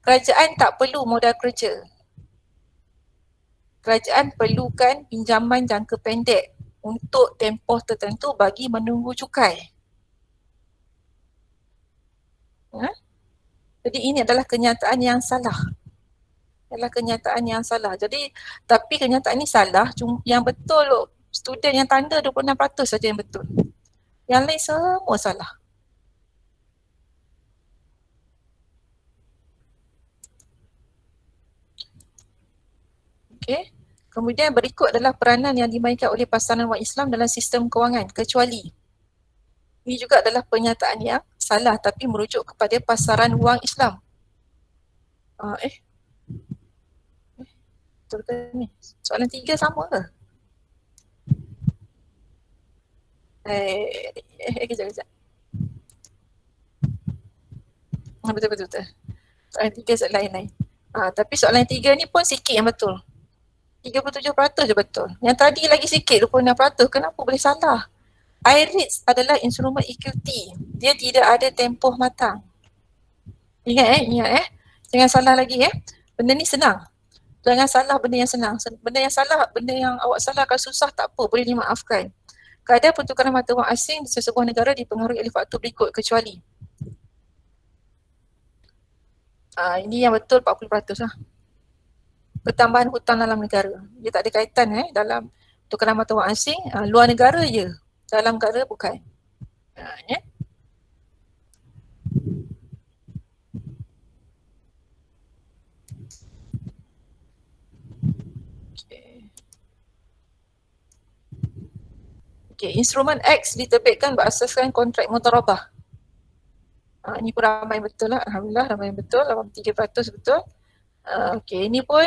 Kerajaan tak perlu modal kerja. Kerajaan perlukan pinjaman jangka pendek untuk tempoh tertentu bagi menunggu cukai. Jadi ini adalah kenyataan yang salah. Jadi tapi kenyataan ini salah, yang betul student yang tanda 26% saja yang betul. Yang lain semua salah. Okey. Kemudian berikut adalah peranan yang dimainkan oleh pasaran wang Islam dalam sistem kewangan, kecuali. Ini juga adalah pernyataan yang salah tapi merujuk kepada pasaran wang Islam. Betul ke ni? Soalan 3 sama ke? Kejap. Betul. Soalan 3 soalan lain. Tapi soalan 3 ni pun sikit yang betul. 37% je betul. Yang tadi lagi sikit 26%. Kenapa boleh salah? IREITs adalah instrumen equity. Dia tidak ada tempoh matang. Ingat. Jangan salah lagi Benda ni senang. Jangan salah benda yang senang. Benda yang awak salah kalau susah tak apa, boleh dimaafkan. Kadar pertukaran mata wang asing di sesebuah negara dipengaruhi oleh faktor berikut kecuali. Ini yang betul 40% lah. Pertambahan hutang dalam negara. Dia tak ada kaitan dalam pertukaran mata wang asing. Luar negara je. Dalam negara bukan. Okay, instrumen X diterbitkan berasaskan kontrak mudharabah. Ini pun ramai betul lah. Alhamdulillah ramai betul. 83% betul. Okay, ini pun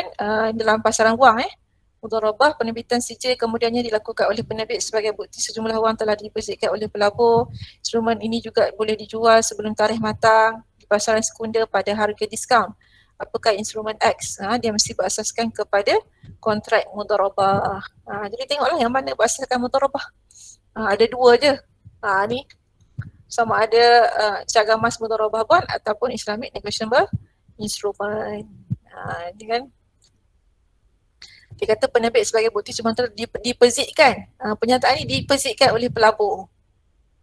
dalam pasaran wang mudharabah, penerbitan sijil kemudiannya dilakukan oleh penerbit sebagai bukti sejumlah wang telah dipersitkan oleh pelabur. Instrumen ini juga boleh dijual sebelum tarikh matang di pasaran sekunder pada harga diskaun. Apakah instrumen X? Dia mesti berasaskan kepada kontrak mudharabah. Jadi tengoklah yang mana berasaskan mudharabah. Ada 2 je. Ni sama ada cagar emas mudharabah bond ataupun Islamic negotiable instrument. Ini kan dia kata penerbit sebagai bukti cuma diperzitkan. Pernyataan ini diperzitkan oleh pelabur.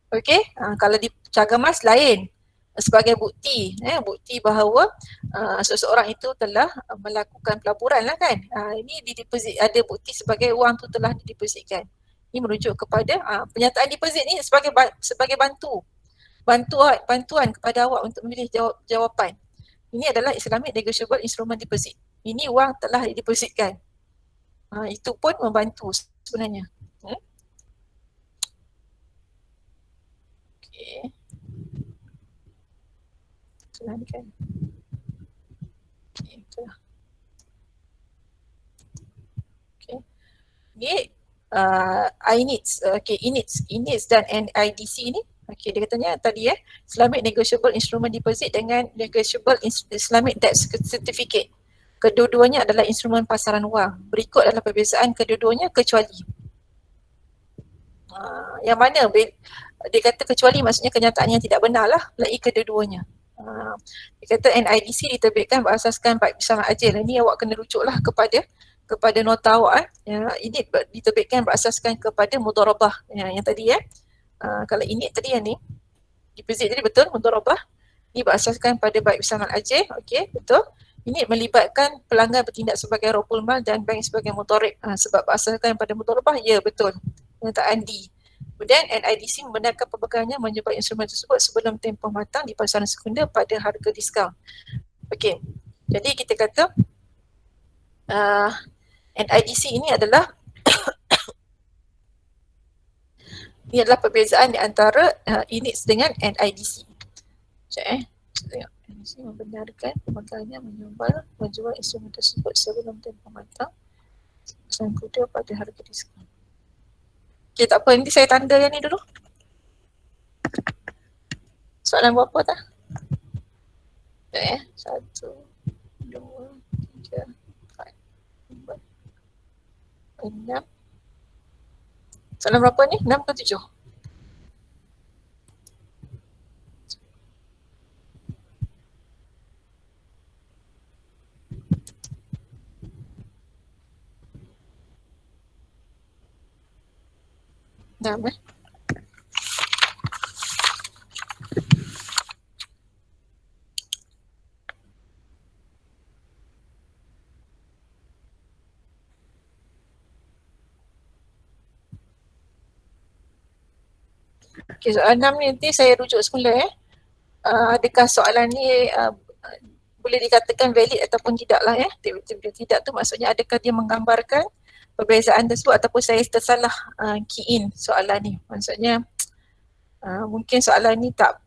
Okey, kalau di cagar emas lain sebagai bukti, bukti bahawa seseorang itu telah melakukan pelaburan lah kan. Ini ada bukti sebagai wang tu telah diperzitkan. Ini merujuk kepada pernyataan diperzit ni sebagai bantuan kepada awak untuk memilih jawapan. Ini adalah Islamic negotiable instrument deposit. Ini wang telah didepositkan. Itu pun membantu sebenarnya. Okey. Itulah ni kan. Itulah. Okey. Ni INITS dan NIDC ni. Okey, dia katanya tadi Islamic negotiable instrument deposit dengan negotiable Islamic debt certificate. Kedua-duanya adalah instrumen pasaran wang. Berikut adalah perbezaan kedua-duanya kecuali. Yang mana dia kata kecuali maksudnya kenyataan yang tidak benar lah melalui kedua-duanya. Dia kata NIDC diterbitkan berasaskan baik bersama ajil. Ini awak kena rujuklah kepada nota awak. Ini diterbitkan berasaskan kepada mudharabah yang tadi kalau ini tadi yang ni deposit tadi betul mudharabah. Ini berasaskan pada baik bersama ajil. Okey, betul. Ini melibatkan pelanggan bertindak sebagai raupul mal dan bank sebagai mudharib. Sebab berasaskan pada mudharabah, ya betul. Pernyataan D. Kemudian NIDC membenarkan pemegangannya menjual instrumen tersebut sebelum tempoh matang di pasaran sekunder pada harga diskaun. Okey. Jadi kita kata NIDC ini adalah ini adalah perbezaan di antara INITS dengan NIDC. Sekejap tengok. NIDC membenarkan pemegangannya menjual instrumen tersebut sebelum tempoh matang pasaran sekunder pada harga diskaun. Okay, tak apa. Nanti saya tanda yang ni dulu. Soalan berapa tak? Sekejap 1, 2, 3, 4, 5, 6. Soalan berapa ni? 6 ke 7? Dah Okay, soalan 6 ni nanti saya rujuk semula adakah soalan ni boleh dikatakan valid ataupun tidak lah tidak tu maksudnya adakah dia menggambarkan perbezaan tersebut ataupun saya tersalah key in soalan ni. Maksudnya mungkin soalan ni tak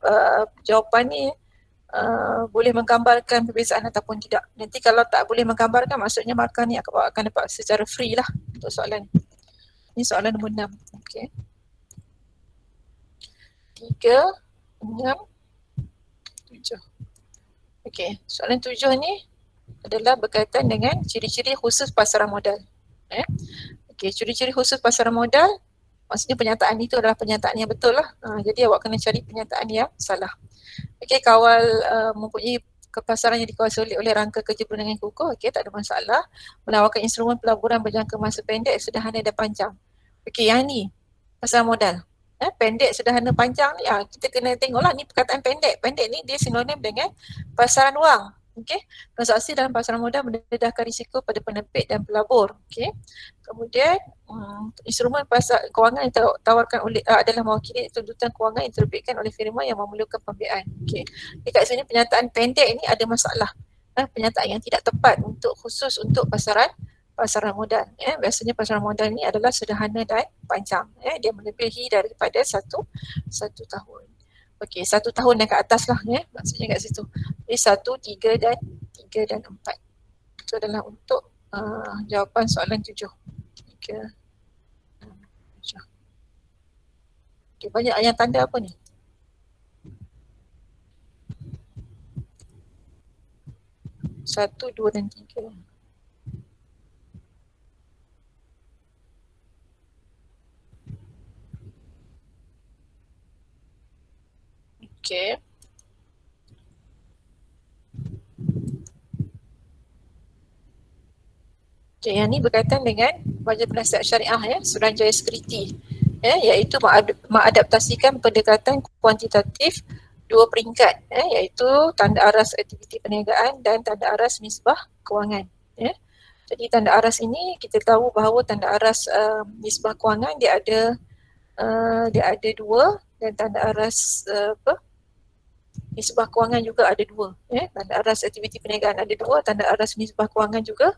jawapan ni boleh menggambarkan perbezaan ataupun tidak. Nanti kalau tak boleh menggambarkan maksudnya markah ni akan dapat secara free lah untuk soalan ni. Ini soalan nombor 6. Okay. 3, 6, 7. Okey, soalan 7 ni adalah berkaitan dengan ciri-ciri khusus pasaran modal. Okey, ciri-ciri khusus pasaran modal maksudnya pernyataan itu adalah pernyataan yang betul lah. Jadi awak kena cari pernyataan yang salah. Okey, kawal mempunyai kepasaran yang dikuasai oleh rangka kerja perundingan kukuh, okey, tak ada masalah. Menawarkan instrumen pelaburan berjangka masa pendek, sederhana dan panjang. Okey, yang ni pasaran modal. Pendek, sederhana, panjang ni kita kena tengoklah ni perkataan pendek. Pendek ni dia sinonim dengan pasaran wang. Okey, transaksi dalam pasaran modal mendedahkan risiko pada penerbit dan pelabur. Okey. Kemudian instrumen pasar kewangan yang ditawarkan oleh adalah mewakili tuntutan kewangan yang diterbitkan oleh firma yang memerlukan pembiayaan. Okey. Dekat sini pernyataan pendek ni ada masalah. Pernyataan yang tidak tepat untuk khusus untuk pasaran modal. Biasanya pasaran modal ni adalah sederhana dan panjang. Dia melebihi daripada satu tahun. Okey, 1 tahun dan ke atas lah maksudnya kat situ. Jadi 1, 3 dan 4. Itu adalah untuk jawapan soalan 7. 3, 7. Okey, banyak yang tanda apa ni? Satu, 2 dan 3. Okey. Okay, yang ni berkaitan dengan Badan Penasihat Syariah Suruhanjaya Sekuriti iaitu mengadaptasikan pendekatan kuantitatif 2 peringkat iaitu tanda aras aktiviti perniagaan dan tanda aras nisbah kewangan. Jadi tanda aras ini kita tahu bahawa tanda aras nisbah kewangan dia ada 2 dan tanda aras nisbah kewangan juga ada 2. Tanda aras aktiviti perniagaan ada 2, tanda aras nisbah kewangan juga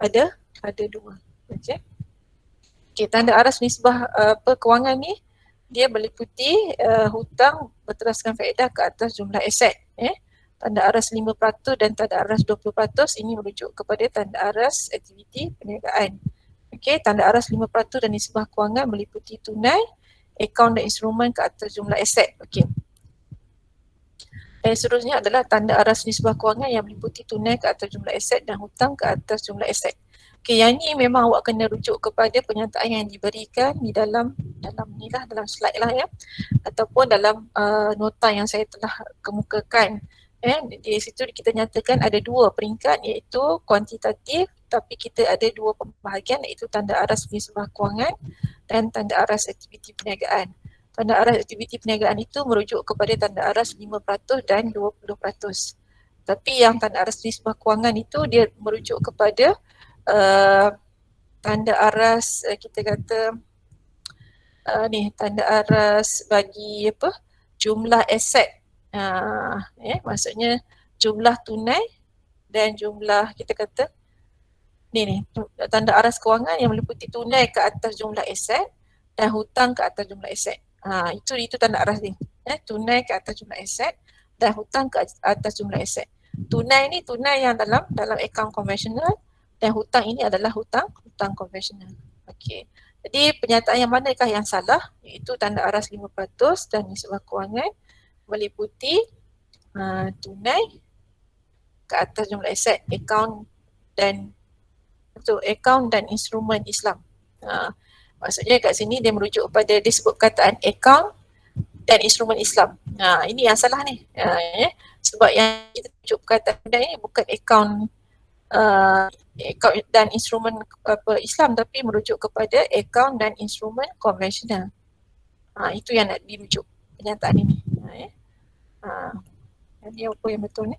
ada 2. Okey. Okey, tanda aras nisbah kewangan ni dia meliputi hutang berteraskan faedah ke atas jumlah aset. Tanda aras 5% dan tanda aras 20% ini merujuk kepada tanda aras aktiviti perniagaan. Okey, tanda aras 5% dan nisbah kewangan meliputi tunai, akaun dan instrumen ke atas jumlah aset. Okey. Dan seterusnya adalah tanda aras nisbah kewangan yang meliputi tunai ke atas jumlah aset dan hutang ke atas jumlah aset. Okey, yang ni memang awak kena rujuk kepada pernyataan yang diberikan di dalam slide lah ataupun dalam nota yang saya telah kemukakan. Di situ kita nyatakan ada 2 peringkat iaitu kuantitatif tapi kita ada 2 pembahagian iaitu tanda aras nisbah kewangan dan tanda aras aktiviti perniagaan. Tanda aras aktiviti perniagaan itu merujuk kepada tanda aras 5% dan 20%. Tapi yang tanda aras nisbah kewangan itu dia merujuk kepada tanda aras kita kata tanda aras bagi jumlah aset. Maksudnya jumlah tunai dan jumlah kita kata tanda aras kewangan yang meliputi tunai ke atas jumlah aset dan hutang ke atas jumlah aset. Itu tanda aras ni. Tunai ke atas jumlah aset dan hutang ke atas jumlah aset. Tunai ni tunai yang dalam akaun konvensional dan hutang ini adalah hutang konvensional. Okey. Jadi pernyataan yang manakah yang salah? Iaitu tanda aras 5% dan nisbah kewangan meliputi tunai ke atas jumlah aset, akaun dan akaun dan instrumen Islam. Maksudnya kat sini dia merujuk kepada dia sebut kataan akaun dan instrumen Islam. Ini yang salah ni. Sebab yang kita rujuk kataan ini bukan akaun dan instrumen Islam, tapi merujuk kepada akaun dan instrumen konvensional. Itu yang nak dirujuk pernyataan ini. Jadi apa yang betul ni?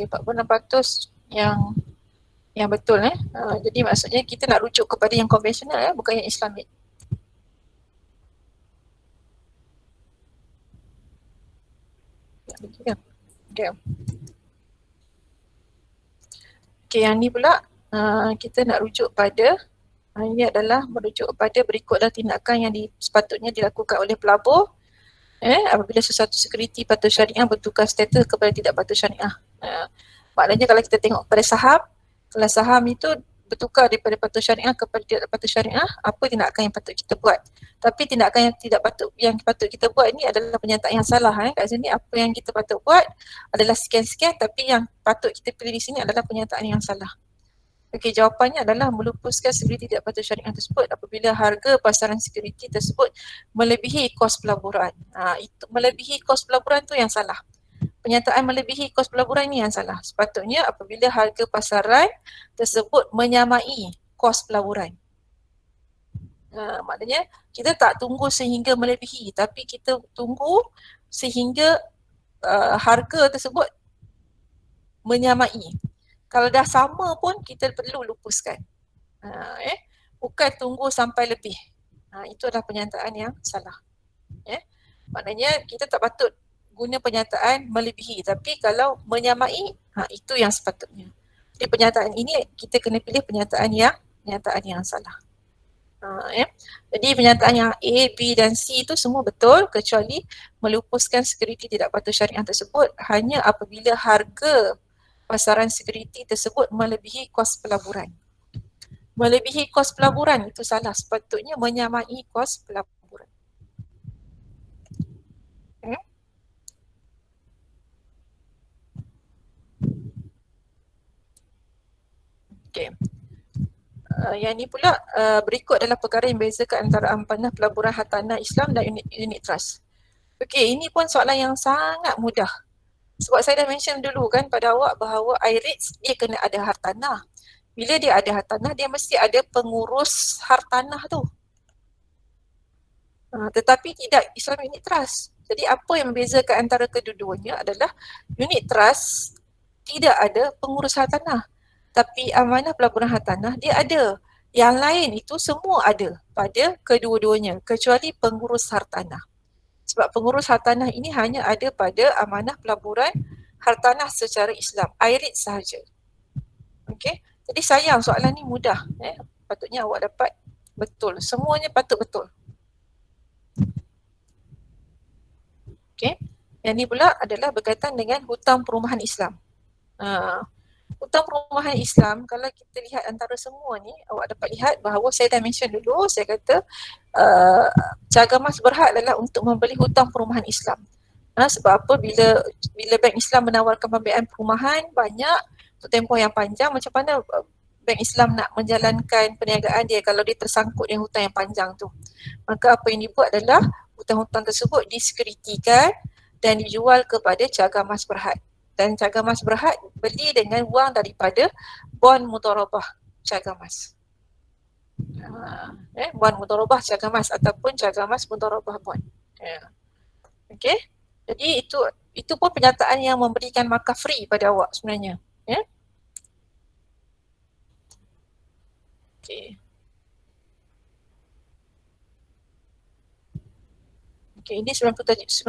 Okay, 46% yang betul jadi maksudnya kita nak rujuk kepada yang konvensional bukan yang Islamik. Okay. Okay, yang ni pula kita nak rujuk pada ini adalah merujuk kepada berikutlah tindakan yang sepatutnya dilakukan oleh pelabur apabila sesuatu sekuriti patuh syariah bertukar status kepada tidak patuh syariah. Maknanya kalau kita tengok pada saham, kalau saham itu bertukar daripada patuh syariah kepada tidak patuh syariah, apa tindakan yang patut kita buat? Tapi tindakan yang patut kita buat ini adalah pernyataan yang salah. Kat sini apa yang kita patut buat adalah sekian-sekian, tapi yang patut kita pilih di sini adalah pernyataan yang salah. Okey, jawapannya adalah melupuskan sekuriti tidak patuh syariah tersebut apabila harga pasaran sekuriti tersebut melebihi kos pelaburan. Itu melebihi kos pelaburan tu yang salah. Pernyataan melebihi kos pelaburan ini yang salah. Sepatutnya apabila harga pasaran tersebut menyamai kos pelaburan. Maknanya kita tak tunggu sehingga melebihi, tapi kita tunggu sehingga harga tersebut menyamai. Kalau dah sama pun kita perlu lupuskan. Bukan tunggu sampai lebih. Itu adalah pernyataan yang salah. Maknanya kita tak patut guna pernyataan melebihi, tapi kalau menyamai, itu yang sepatutnya. Jadi pernyataan ini kita kena pilih pernyataan yang salah. Jadi pernyataan yang A, B dan C itu semua betul kecuali melupuskan sekuriti tidak patuh syariah tersebut hanya apabila harga pasaran sekuriti tersebut melebihi kos pelaburan. Melebihi kos pelaburan itu salah, sepatutnya menyamai kos pelaburan. Okay. Yang ni pula berikut adalah perkara yang membezakan antara amanah pelaburan hartanah Islam dan unit trust. Okey, ini pun soalan yang sangat mudah. Sebab saya dah mention dulu kan pada awak bahawa IREITS dia kena ada hartanah. Bila dia ada hartanah, dia mesti ada pengurus hartanah tu. Tetapi tidak Islam unit trust. Jadi apa yang membezakan antara kedua-duanya adalah unit trust tidak ada pengurus hartanah. Tapi amanah pelaburan hartanah dia ada. Yang lain itu semua ada pada kedua-duanya kecuali pengurus hartanah. Sebab pengurus hartanah ini hanya ada pada amanah pelaburan hartanah secara Islam, IREITS sahaja. Okey. Jadi sayang soalan ni mudah. Patutnya awak dapat betul. Semuanya patut betul. Okey. Yang ni pula adalah berkaitan dengan hutang perumahan Islam. Hutang perumahan Islam, kalau kita lihat antara semua ni, awak dapat lihat bahawa saya dah mention dulu, saya kata Cagamas berhak adalah untuk membeli hutang perumahan Islam. Sebab apa? Bila Bank Islam menawarkan pembiayaan perumahan banyak untuk tempoh yang panjang, macam mana Bank Islam nak menjalankan perniagaan dia kalau dia tersangkut dengan hutang yang panjang tu? Maka apa yang dibuat adalah hutang-hutang tersebut disekuritikan dan dijual kepada Cagamas Berhad. Dan Cagamas Berhad beli dengan wang daripada bon mudharabah Cagamas. Bon mudharabah Cagamas ataupun Cagamas mudharabah bon. Okey. Jadi itu pun pernyataan yang memberikan markah free pada awak sebenarnya. Okey. Okey, ini 97%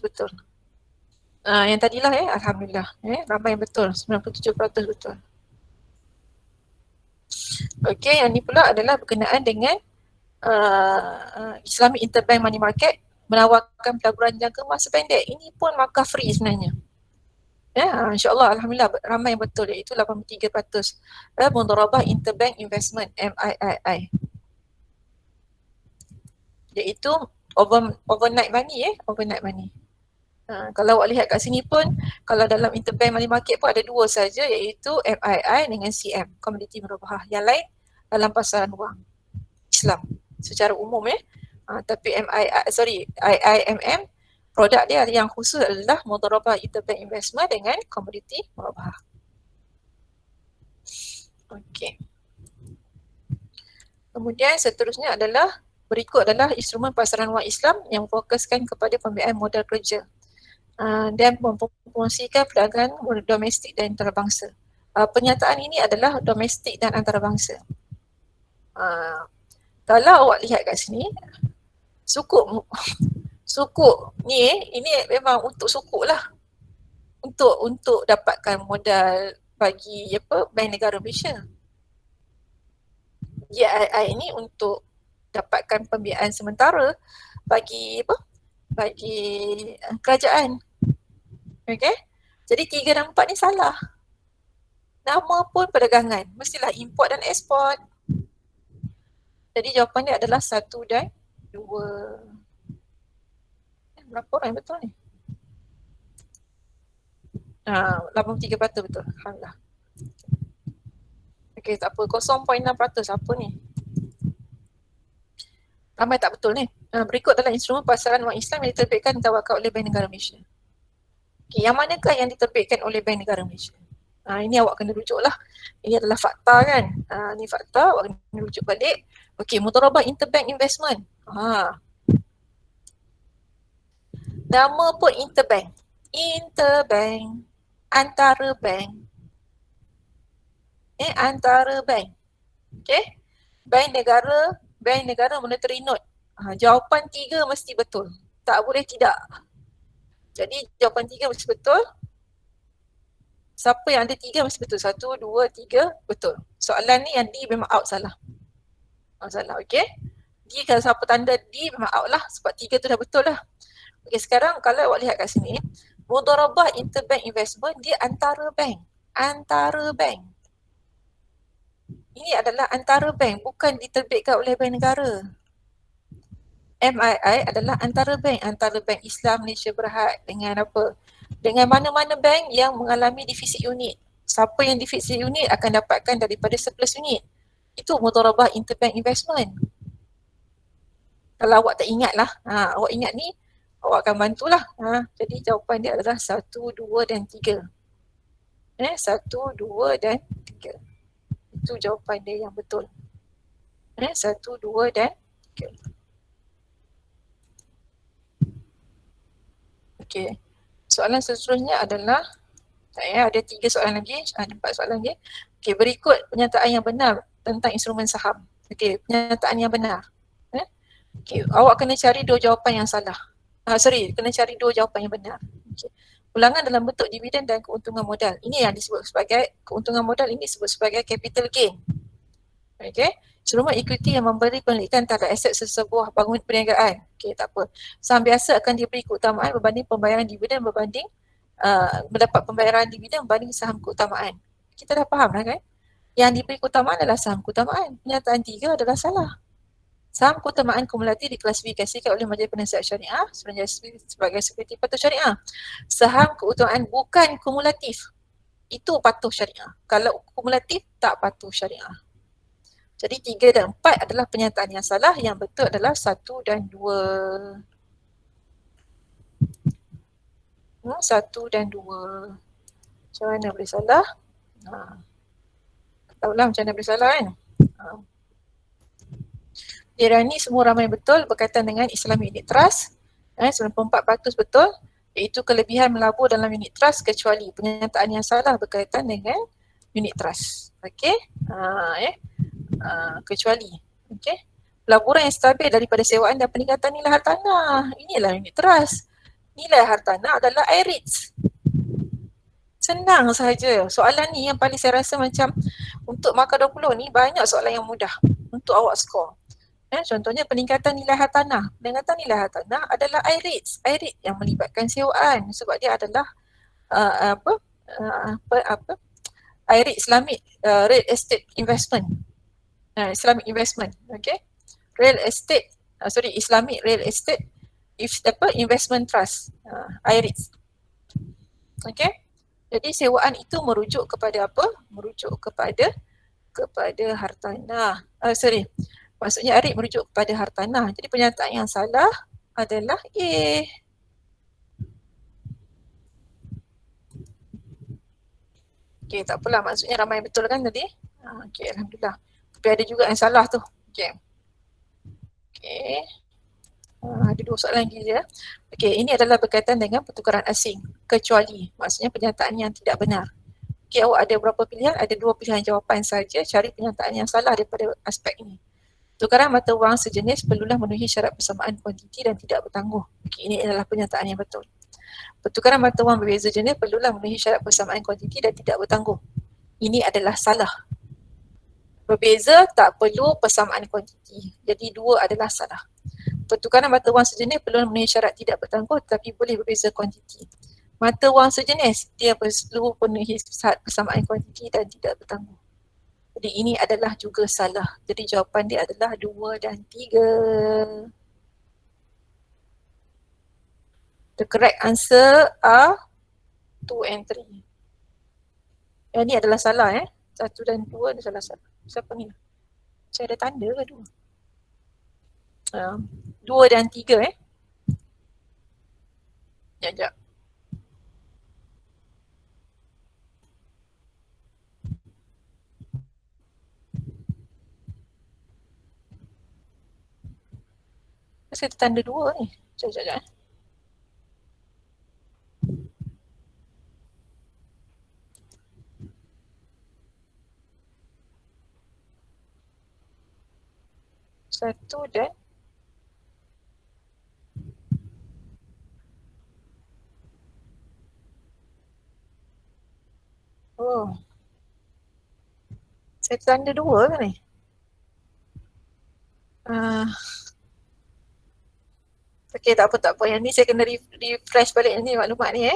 betul. Yang tadilah alhamdulillah ramai yang betul, 97% betul. Okey, yang ni pula adalah berkenaan dengan Islamic Interbank Money Market menawarkan pelaburan jangka masa pendek. Ini pun markah free sebenarnya. Ya, insyaAllah, Alhamdulillah ramai yang betul, iaitu 83%. Mudharabah Interbank Investment, MIII. Iaitu overnight money overnight money. Kalau awak lihat kat sini pun, kalau dalam interbank money market pun ada dua saja, iaitu MII dengan CM, Komoditi Murabahah. Yang lain dalam pasaran wang Islam secara umum tapi IIMM produk dia yang khusus adalah Mudharabah Interbank Investment dengan Komoditi Murabahah. Okey. Kemudian seterusnya adalah berikut adalah instrumen pasaran wang Islam yang fokuskan kepada pembiayaan modal kerja dan mempromosikan perdagangan domestik dan antarabangsa. Pernyataan ini adalah domestik dan antarabangsa. Kalau awak lihat kat sini, sukuk ni ini memang untuk sukuk lah. Untuk dapatkan modal bagi Bank Negara Malaysia. GII ini untuk dapatkan pembiayaan sementara bagi bagi kerajaan. Okey? Jadi 3 dan 4 ni salah. Nama pun perdagangan, mestilah import dan ekspor. Jadi jawapan dia adalah 1 dan 2. Berapa orang yang betul ni? 83% betul. Alhamdulillah. Okey, tak apa. 0.6% apa ni? Ramai tak betul ni. Berikut adalah instrumen pasaran wang Islam yang diterbitkan dan tawakal oleh Bank Negara Malaysia. Okay, yang manakah yang diterbitkan oleh Bank Negara Malaysia? Ini awak kena rujuk lah. Ini adalah fakta kan. Ini fakta, awak kena rujuk balik. Okey, Mudharabah Interbank Investment. Nama pun Interbank. Interbank. Antara bank. Antara bank. Okey. Bank negara monetary note. Jawapan 3 mesti betul. Tak boleh tidak. Jadi jawapan 3 mesti betul. Siapa yang ada 3 mesti betul. 1, 2, 3 betul. Soalan ni yang D memang out salah. Salah, okey. D kalau siapa tanda D memang out lah sebab 3 tu dah betul lah. Okey, sekarang kalau awak lihat kat sini, Mudharabah Interbank Investment dia antara bank. Antara bank. Ini adalah antara bank, bukan diterbitkan oleh bank negara. MII adalah antara bank Islam Malaysia Berhad dengan apa? Dengan mana-mana bank yang mengalami defisit unit. Siapa yang defisit unit akan dapatkan daripada surplus unit. Itu Mudharabah Interbank Investment. Kalau awak tak ingat lah, awak ingat ni, awak akan bantulah. Jadi jawapan dia adalah 1, 2 dan 3. 1, 2 dan 3. Itu jawapan dia yang betul. 1, 2 dan 3. Okey. Soalan seterusnya adalah ada 3 soalan lagi, ada 4 soalan lagi. Okey, berikut pernyataan yang benar tentang instrumen saham. Okey, pernyataan yang benar. Okey, awak kena cari 2 jawapan yang salah. Kena cari 2 jawapan yang benar. Okay. Ulangan dalam bentuk dividen dan keuntungan modal. Ini yang disebut sebagai keuntungan modal, ini disebut sebagai capital gain. Okey. Instrumen equity yang memberi penelitian terhadap aset sesebuah bangunan perniagaan. Okey, tak apa. Saham biasa akan diberi keutamaan berbanding pembayaran dividen berbanding mendapat pembayaran dividen berbanding saham keutamaan. Kita dah faham lah kan? Yang diberi keutamaan adalah saham keutamaan. Pernyataan 3 adalah salah. Saham keutamaan kumulatif diklasifikasikan oleh Majlis Penasihat Syariah sebagai sekuriti patuh syariah. Saham keutamaan bukan kumulatif. Itu patuh syariah. Kalau kumulatif tak patuh syariah. Jadi 3 dan 4 adalah pernyataan yang salah. Yang betul adalah 1 dan 2. 1 dan 2. Macam mana boleh salah? Tahulah macam mana boleh salah kan? Dirani semua ramai betul berkaitan dengan Islamic Unit Trust. 94% betul, iaitu kelebihan melabur dalam unit trust kecuali. Pernyataan yang salah berkaitan dengan unit trust. Okey. Kecuali. Okey. Pelaburan yang stabil daripada sewaan dan peningkatan nilai hartanah. Inilah unit trust. Nilai hartanah adalah IREITs. Senang sahaja. Soalan ni yang paling saya rasa macam untuk markah 20 ni banyak soalan yang mudah untuk awak skor. Contohnya peningkatan nilai hartanah. Peningkatan nilai hartanah adalah IREITS. IREITS yang melibatkan sewaan sebab dia adalah IREITS Islamic Real Estate Investment. Islamic Investment. Okay. Real Estate, Islamic Real Estate Investment Trust. IREITS. Okay. Jadi sewaan itu merujuk kepada apa? Merujuk kepada hartanah. Maksudnya IREITS merujuk kepada hartanah. Jadi pernyataan yang salah adalah A. Okey, tak apalah, maksudnya ramai betul kan tadi? Okey, alhamdulillah. Tapi ada juga yang salah tu. Okey. Okey. Ada 2 soalan lagi je. Okey, ini adalah berkaitan dengan pertukaran asing. Kecuali, maksudnya pernyataan yang tidak benar. Okey, awak ada berapa pilihan? Ada 2 pilihan jawapan saja. Cari pernyataan yang salah daripada aspek ini. Pertukaran mata wang sejenis perlulah memenuhi syarat persamaan kuantiti dan tidak bertangguh. Okey, ini adalah pernyataan yang betul. Pertukaran mata wang berbeza jenis perlulah memenuhi syarat persamaan kuantiti dan tidak bertangguh. Ini adalah salah. Berbeza tak perlu persamaan kuantiti. Jadi 2 adalah salah. Pertukaran mata wang sejenis perlu memenuhi syarat tidak bertangguh tetapi boleh berbeza kuantiti. Mata wang sejenis dia perlu memenuhi syarat persamaan kuantiti dan tidak bertangguh. Jadi ini adalah juga salah. Jadi jawapan dia adalah 2 dan 3. The correct answer are 2 and 3. Yang ni adalah salah 1 dan 2 adalah salah. Siapa ni? Saya ada tanda ke 2? 2 dan 3 Sekejap. Saya ada tanda 2 ni. Sekejap. Satu dan saya tanda 2 kan ni? Okey, tak apa. Yang ni saya kena refresh balik ni maklumat ni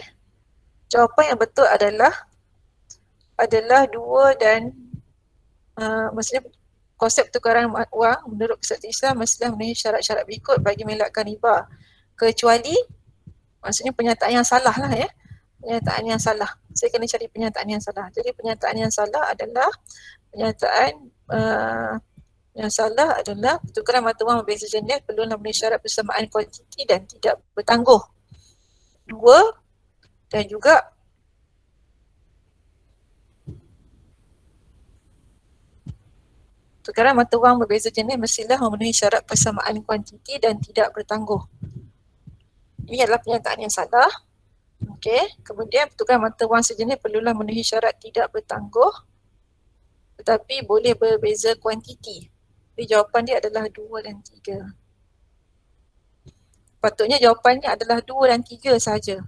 Jawapan yang betul adalah 2 dan maksudnya konsep pertukaran wang menurut kesatuan Islam mestilah memenuhi syarat-syarat berikut bagi mengelakkan riba. Kecuali, maksudnya pernyataan yang salah lah Pernyataan yang salah. Saya kena cari pernyataan yang salah. Jadi pernyataan yang salah adalah pertukaran mata wang berbeza jenis perlu memenuhi syarat persamaan kuantiti dan tidak bertangguh. 2 dan juga pertukaran mata wang berbeza jenis mestilah memenuhi syarat persamaan kuantiti dan tidak bertangguh. Ini adalah pernyataan yang salah. Okey, kemudian pertukaran mata wang sejenis perlulah memenuhi syarat tidak bertangguh tetapi boleh berbeza kuantiti. Jadi jawapan dia adalah 2 dan 3. Patutnya jawapannya adalah 2 dan 3 sahaja.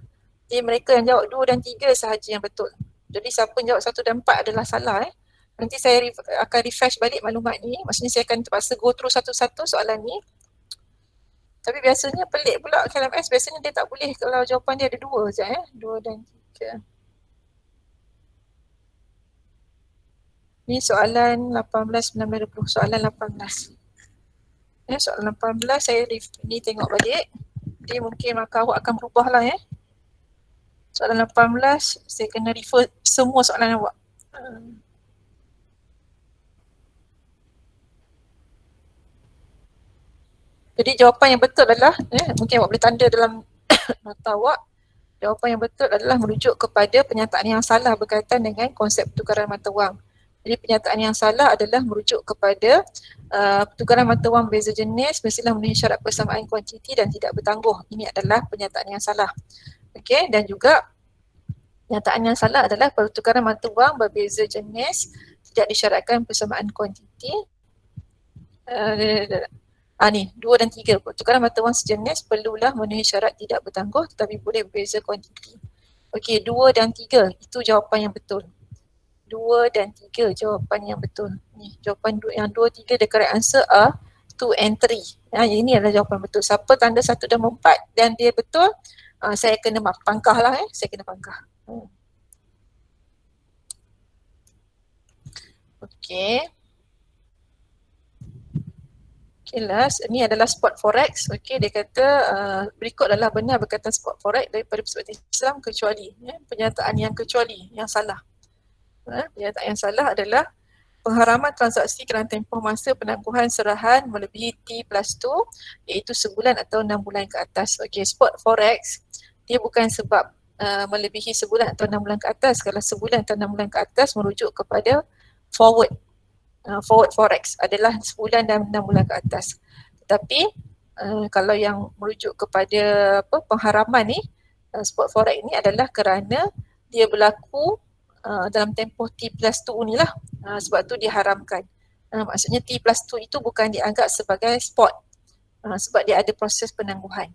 Jadi mereka yang jawab 2 dan 3 sahaja yang betul. Jadi siapa yang jawab 1 dan 4 adalah salah Nanti saya akan refresh balik maklumat ni. Maksudnya saya akan terpaksa go through satu-satu soalan ni. Tapi biasanya pelik pula KLMS. Biasanya dia tak boleh kalau jawapan dia ada 2 je 2 dan 3. Ni soalan 18, 19, 20. Soalan 18. Soalan 18 saya ni tengok balik. Jadi mungkin maka awak akan berubah lah Soalan 18 saya kena refer semua soalan awak. Jadi jawapan yang betul adalah mungkin awak boleh tanda dalam nota awak. Jawapan yang betul adalah merujuk kepada pernyataan yang salah berkaitan dengan konsep pertukaran mata wang. Jadi pernyataan yang salah adalah merujuk kepada pertukaran mata wang berbeza jenis mestilah memenuhi syarat persamaan kuantiti dan tidak bertangguh. Ini adalah pernyataan yang salah. Okey, dan juga pernyataan yang salah adalah pertukaran mata wang berbeza jenis tidak disyaratkan persamaan kuantiti. Ni 2 dan 3. Pertukaran mata wang sejenis perlulah memenuhi syarat tidak bertangguh tetapi boleh berbeza kuantiti. Okey, 2 dan 3 itu jawapan yang betul. 2 dan 3 jawapan yang betul. Ni jawapan yang 2, 3 the correct answer are 2 and 3. Ini adalah jawapan betul. Siapa tanda 1 dan 4 dan dia betul, saya kena pangkah lah saya kena pangkah. Okey. Okay, last. Ini adalah spot forex. Okey, dia kata berikut adalah benar berkaitan spot forex daripada perspektif Islam kecuali pernyataan yang kecuali, yang salah. Pernyataan yang salah adalah pengharaman transaksi kerana tempoh masa penangguhan serahan melebihi T+2 iaitu sebulan atau 6 bulan ke atas. Okey, spot forex dia bukan sebab melebihi sebulan atau 6 bulan ke atas. Kalau sebulan atau 6 bulan ke atas merujuk kepada forward. Forward forex adalah sebulan dan 6 bulan ke atas. Tetapi kalau yang merujuk kepada pengharaman ni, spot forex ni adalah kerana dia berlaku dalam tempoh T+2 ni lah. Sebab tu diharamkan. Maksudnya T+2 itu bukan dianggap sebagai spot sebab dia ada proses penangguhan.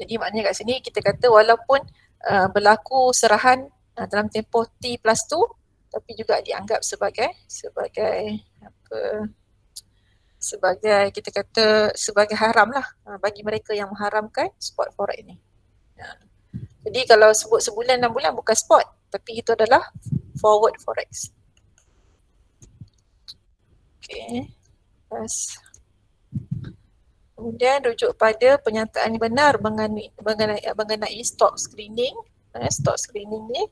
Jadi maknanya kat sini kita kata walaupun berlaku serahan dalam tempoh T+2 tapi juga dianggap sebagai kita kata sebagai haram lah bagi mereka yang mengharamkan spot forex ni. Jadi kalau sebut sebulan 6 bulan bukan spot tapi itu adalah forward forex. Okay. Kemudian rujuk pada pernyataan benar mengenai stock screening. Stock screening ni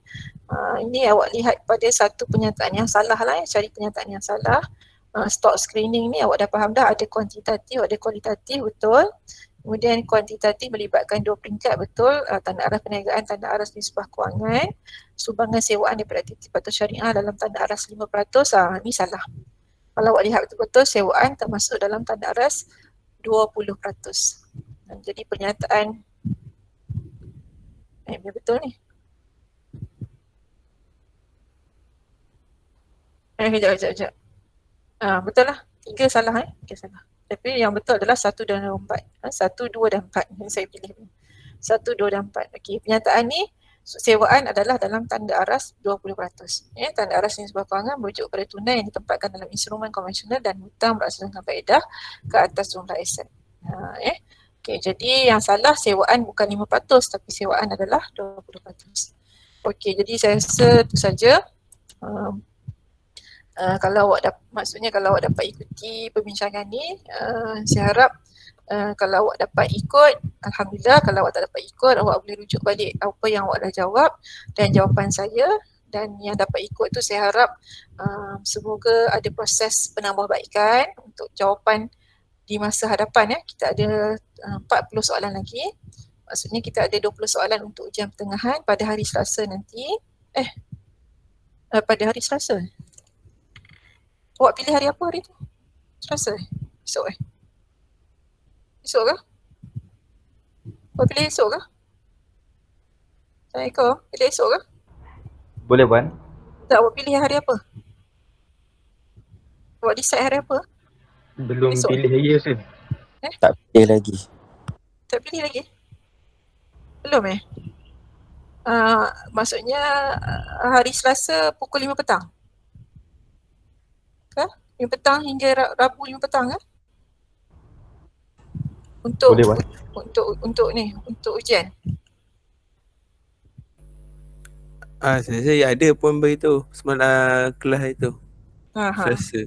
ini awak lihat pada satu pernyataan yang salah lah cari pernyataan yang salah. Stock screening ni awak dah faham dah ada kuantitatif, ada kualitatif, betul. Kemudian kuantitatif melibatkan 2 peringkat, betul. Tanda aras perniagaan, tanda aras nisbah kewangan, sumbangan sewaan daripada aktiviti patuh syariah dalam tanda aras 5%, ni salah. Kalau awak lihat betul-betul sewaan termasuk dalam tanda aras 20%. Jadi pernyataan betul ni. Kejap. Betul lah. 3 salah 3 salah. Tapi yang betul adalah 1 dan 4. 1, 2 dan 4 yang saya pilih. 1, 2 dan 4. Okey, pernyataan ni sewaan adalah dalam tanda aras 20%. Tanda aras nisbah kewangan merujuk pada tunai yang ditempatkan dalam instrumen konvensional dan hutang berasalkan faedah ke atas jumlah aset. Okey, jadi yang salah sewaan bukan 5% tapi sewaan adalah 20%. Okey, jadi saya rasa itu saja. Kalau awak kalau awak dapat ikuti perbincangan ni, saya harap kalau awak dapat ikut, alhamdulillah. Kalau awak tak dapat ikut, awak boleh rujuk balik apa yang awak dah jawab dan jawapan saya, dan yang dapat ikut tu saya harap semoga ada proses penambahbaikan untuk jawapan di masa hadapan. Kita ada 40 soalan lagi. Maksudnya kita ada 20 soalan untuk ujian pertengahan pada hari Selasa nanti. Pada hari Selasa. Awak pilih hari apa hari tu? Selasa? Esok Esok ke? Awak pilih esok ke? Assalamualaikum. Pilih esok ke? Boleh Puan. Tak, awak pilih hari apa? Awak decide hari apa? Belum Esok. pilih lagi Ustaz. Tak pilih lagi. Tak pilih lagi? Belum maksudnya hari Selasa pukul 5 petang? Ke? 5 petang hingga Rabu 5 petang ke? Untuk Boleh, Wan. untuk ujian. Saya ada pun beritahu semalam kelas itu. Selasa.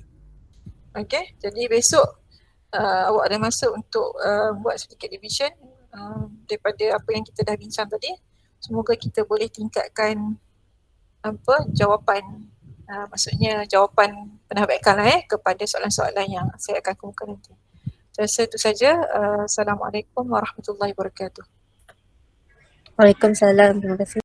Okey, jadi besok awak ada masa untuk buat sedikit revision daripada apa yang kita dah bincang tadi. Semoga kita boleh tingkatkan jawapan, maksudnya jawapan penambahbaikan kepada soalan-soalan yang saya akan kemukakan nanti. Saya rasa itu saja. Assalamualaikum warahmatullahi wabarakatuh. Waalaikumsalam. Terima kasih.